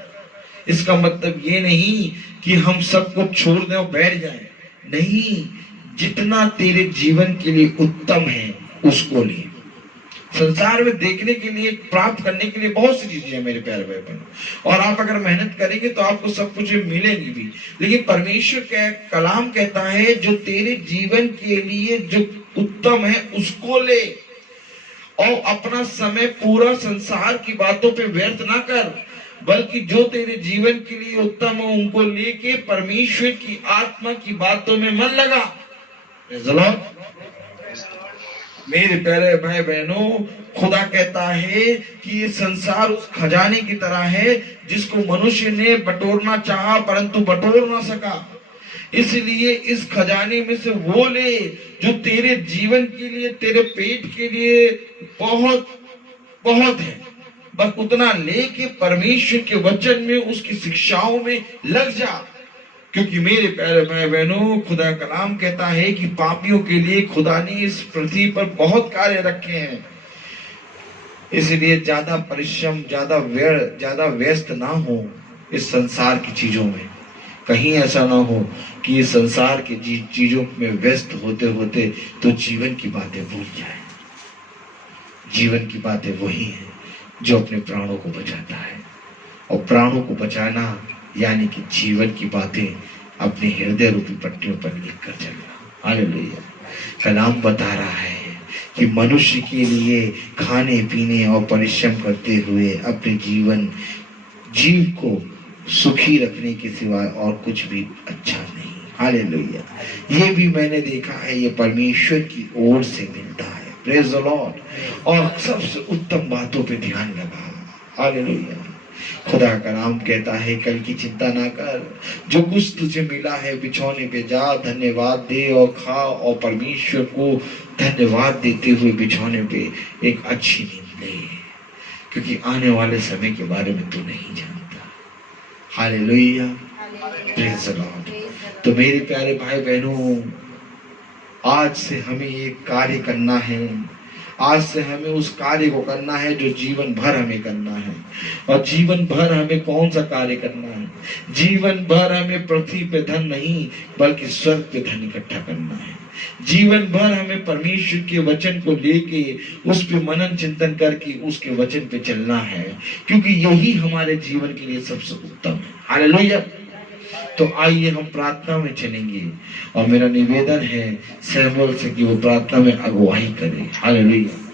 इसका मतलब ये नहीं कि हम सबको छोड़ दें और बैठ जाएं। नहीं, जितना तेरे जीवन के लिए उत्तम है उसको ले। संसार में देखने के लिए, प्राप्त करने के लिए बहुत सी चीजें हैं मेरे प्यारे भाई बहनों, और आप अगर मेहनत करेंगे तो आपको सब कुछ मिलेगी भी। लेकिन परमेश्वर का कलाम कहता है, जो तेरे जीवन के लिए जो उत्तम है उसको ले, और अपना समय पूरा संसार की बातों पे व्यर्थ ना कर, बल्कि जो तेरे जीवन के लिए उत्तम हो उनको लेके परमेश्वर की आत्मा की बातों में मन लगा। मेरे प्यारे भाई बहनों, खुदा कहता है कि ये संसार उस खजाने की तरह है जिसको मनुष्य ने बटोरना चाहा परंतु बटोर ना सका। इसलिए इस खजाने में से वो ले जो तेरे जीवन के लिए, तेरे पेट के लिए बहुत बहुत है। बस उतना लेके परमेश्वर के वचन में, उसकी शिक्षाओं में लग जा। क्योंकि मेरे प्यारे भाई बहनों, खुदा का नाम कहता है कि पापियों के लिए खुदा ने इस पृथ्वी पर बहुत कार्य रखे हैं। इसलिए ज्यादा परिश्रम, ज्यादा व्यस्त ना हो इस संसार की चीजों में। कहीं ऐसा ना हो कि इस संसार की चीजों में व्यस्त होते होते तो जीवन की बातें भूल जाए। जीवन की बातें वही है जो अपने प्राणों को बचाता है, और प्राणों को बचाना यानी कि जीवन की बातें अपने हृदय रूपी पट्टियों पर लिख कर चलना। हालेलुया। कलाम बता रहा है कि मनुष्य के लिए खाने पीने और परिश्रम करते हुए अपने जीव को सुखी रखने के सिवाय और कुछ भी अच्छा नहीं। हालेलुया। ये भी मैंने देखा है, ये परमेश्वर की ओर से मिलता है। Praise the Lord. और सबसे उत्तम बातों पे ध्यान लगा। हालेलुया। खुदा का नाम कहता है कल की चिंता ना कर, जो कुछ तुझे मिला है बिछौने पे जा, धन्यवाद दे और खा, और परमेश्वर को धन्यवाद देते हुए बिछौने पे एक अच्छी नींद ले, क्योंकि आने वाले समय के बारे में तू नहीं जानता। हालेलुया। Praise the Lord. तो मेरे प्यारे भाई बहनों, आज से हमें एक कार्य करना है। आज से हमें उस कार्य को करना है जो जीवन भर हमें करना है। और जीवन भर हमें कौन सा कार्य करना है? जीवन भर हमें पृथ्वी पे धन नहीं बल्कि स्वर्ग पे धन इकट्ठा करना है। जीवन भर हमें परमेश्वर के वचन को लेके उस पे मनन चिंतन करके उसके वचन पे चलना है, क्योंकि यही हमारे जीवन के लिए सबसे उत्तम है। हालेलुया। तो आइए हम प्रार्थना में चलेंगे, और मेरा निवेदन है सैमुअल से कि वो प्रार्थना में अगुवाई करे। हालेलुया।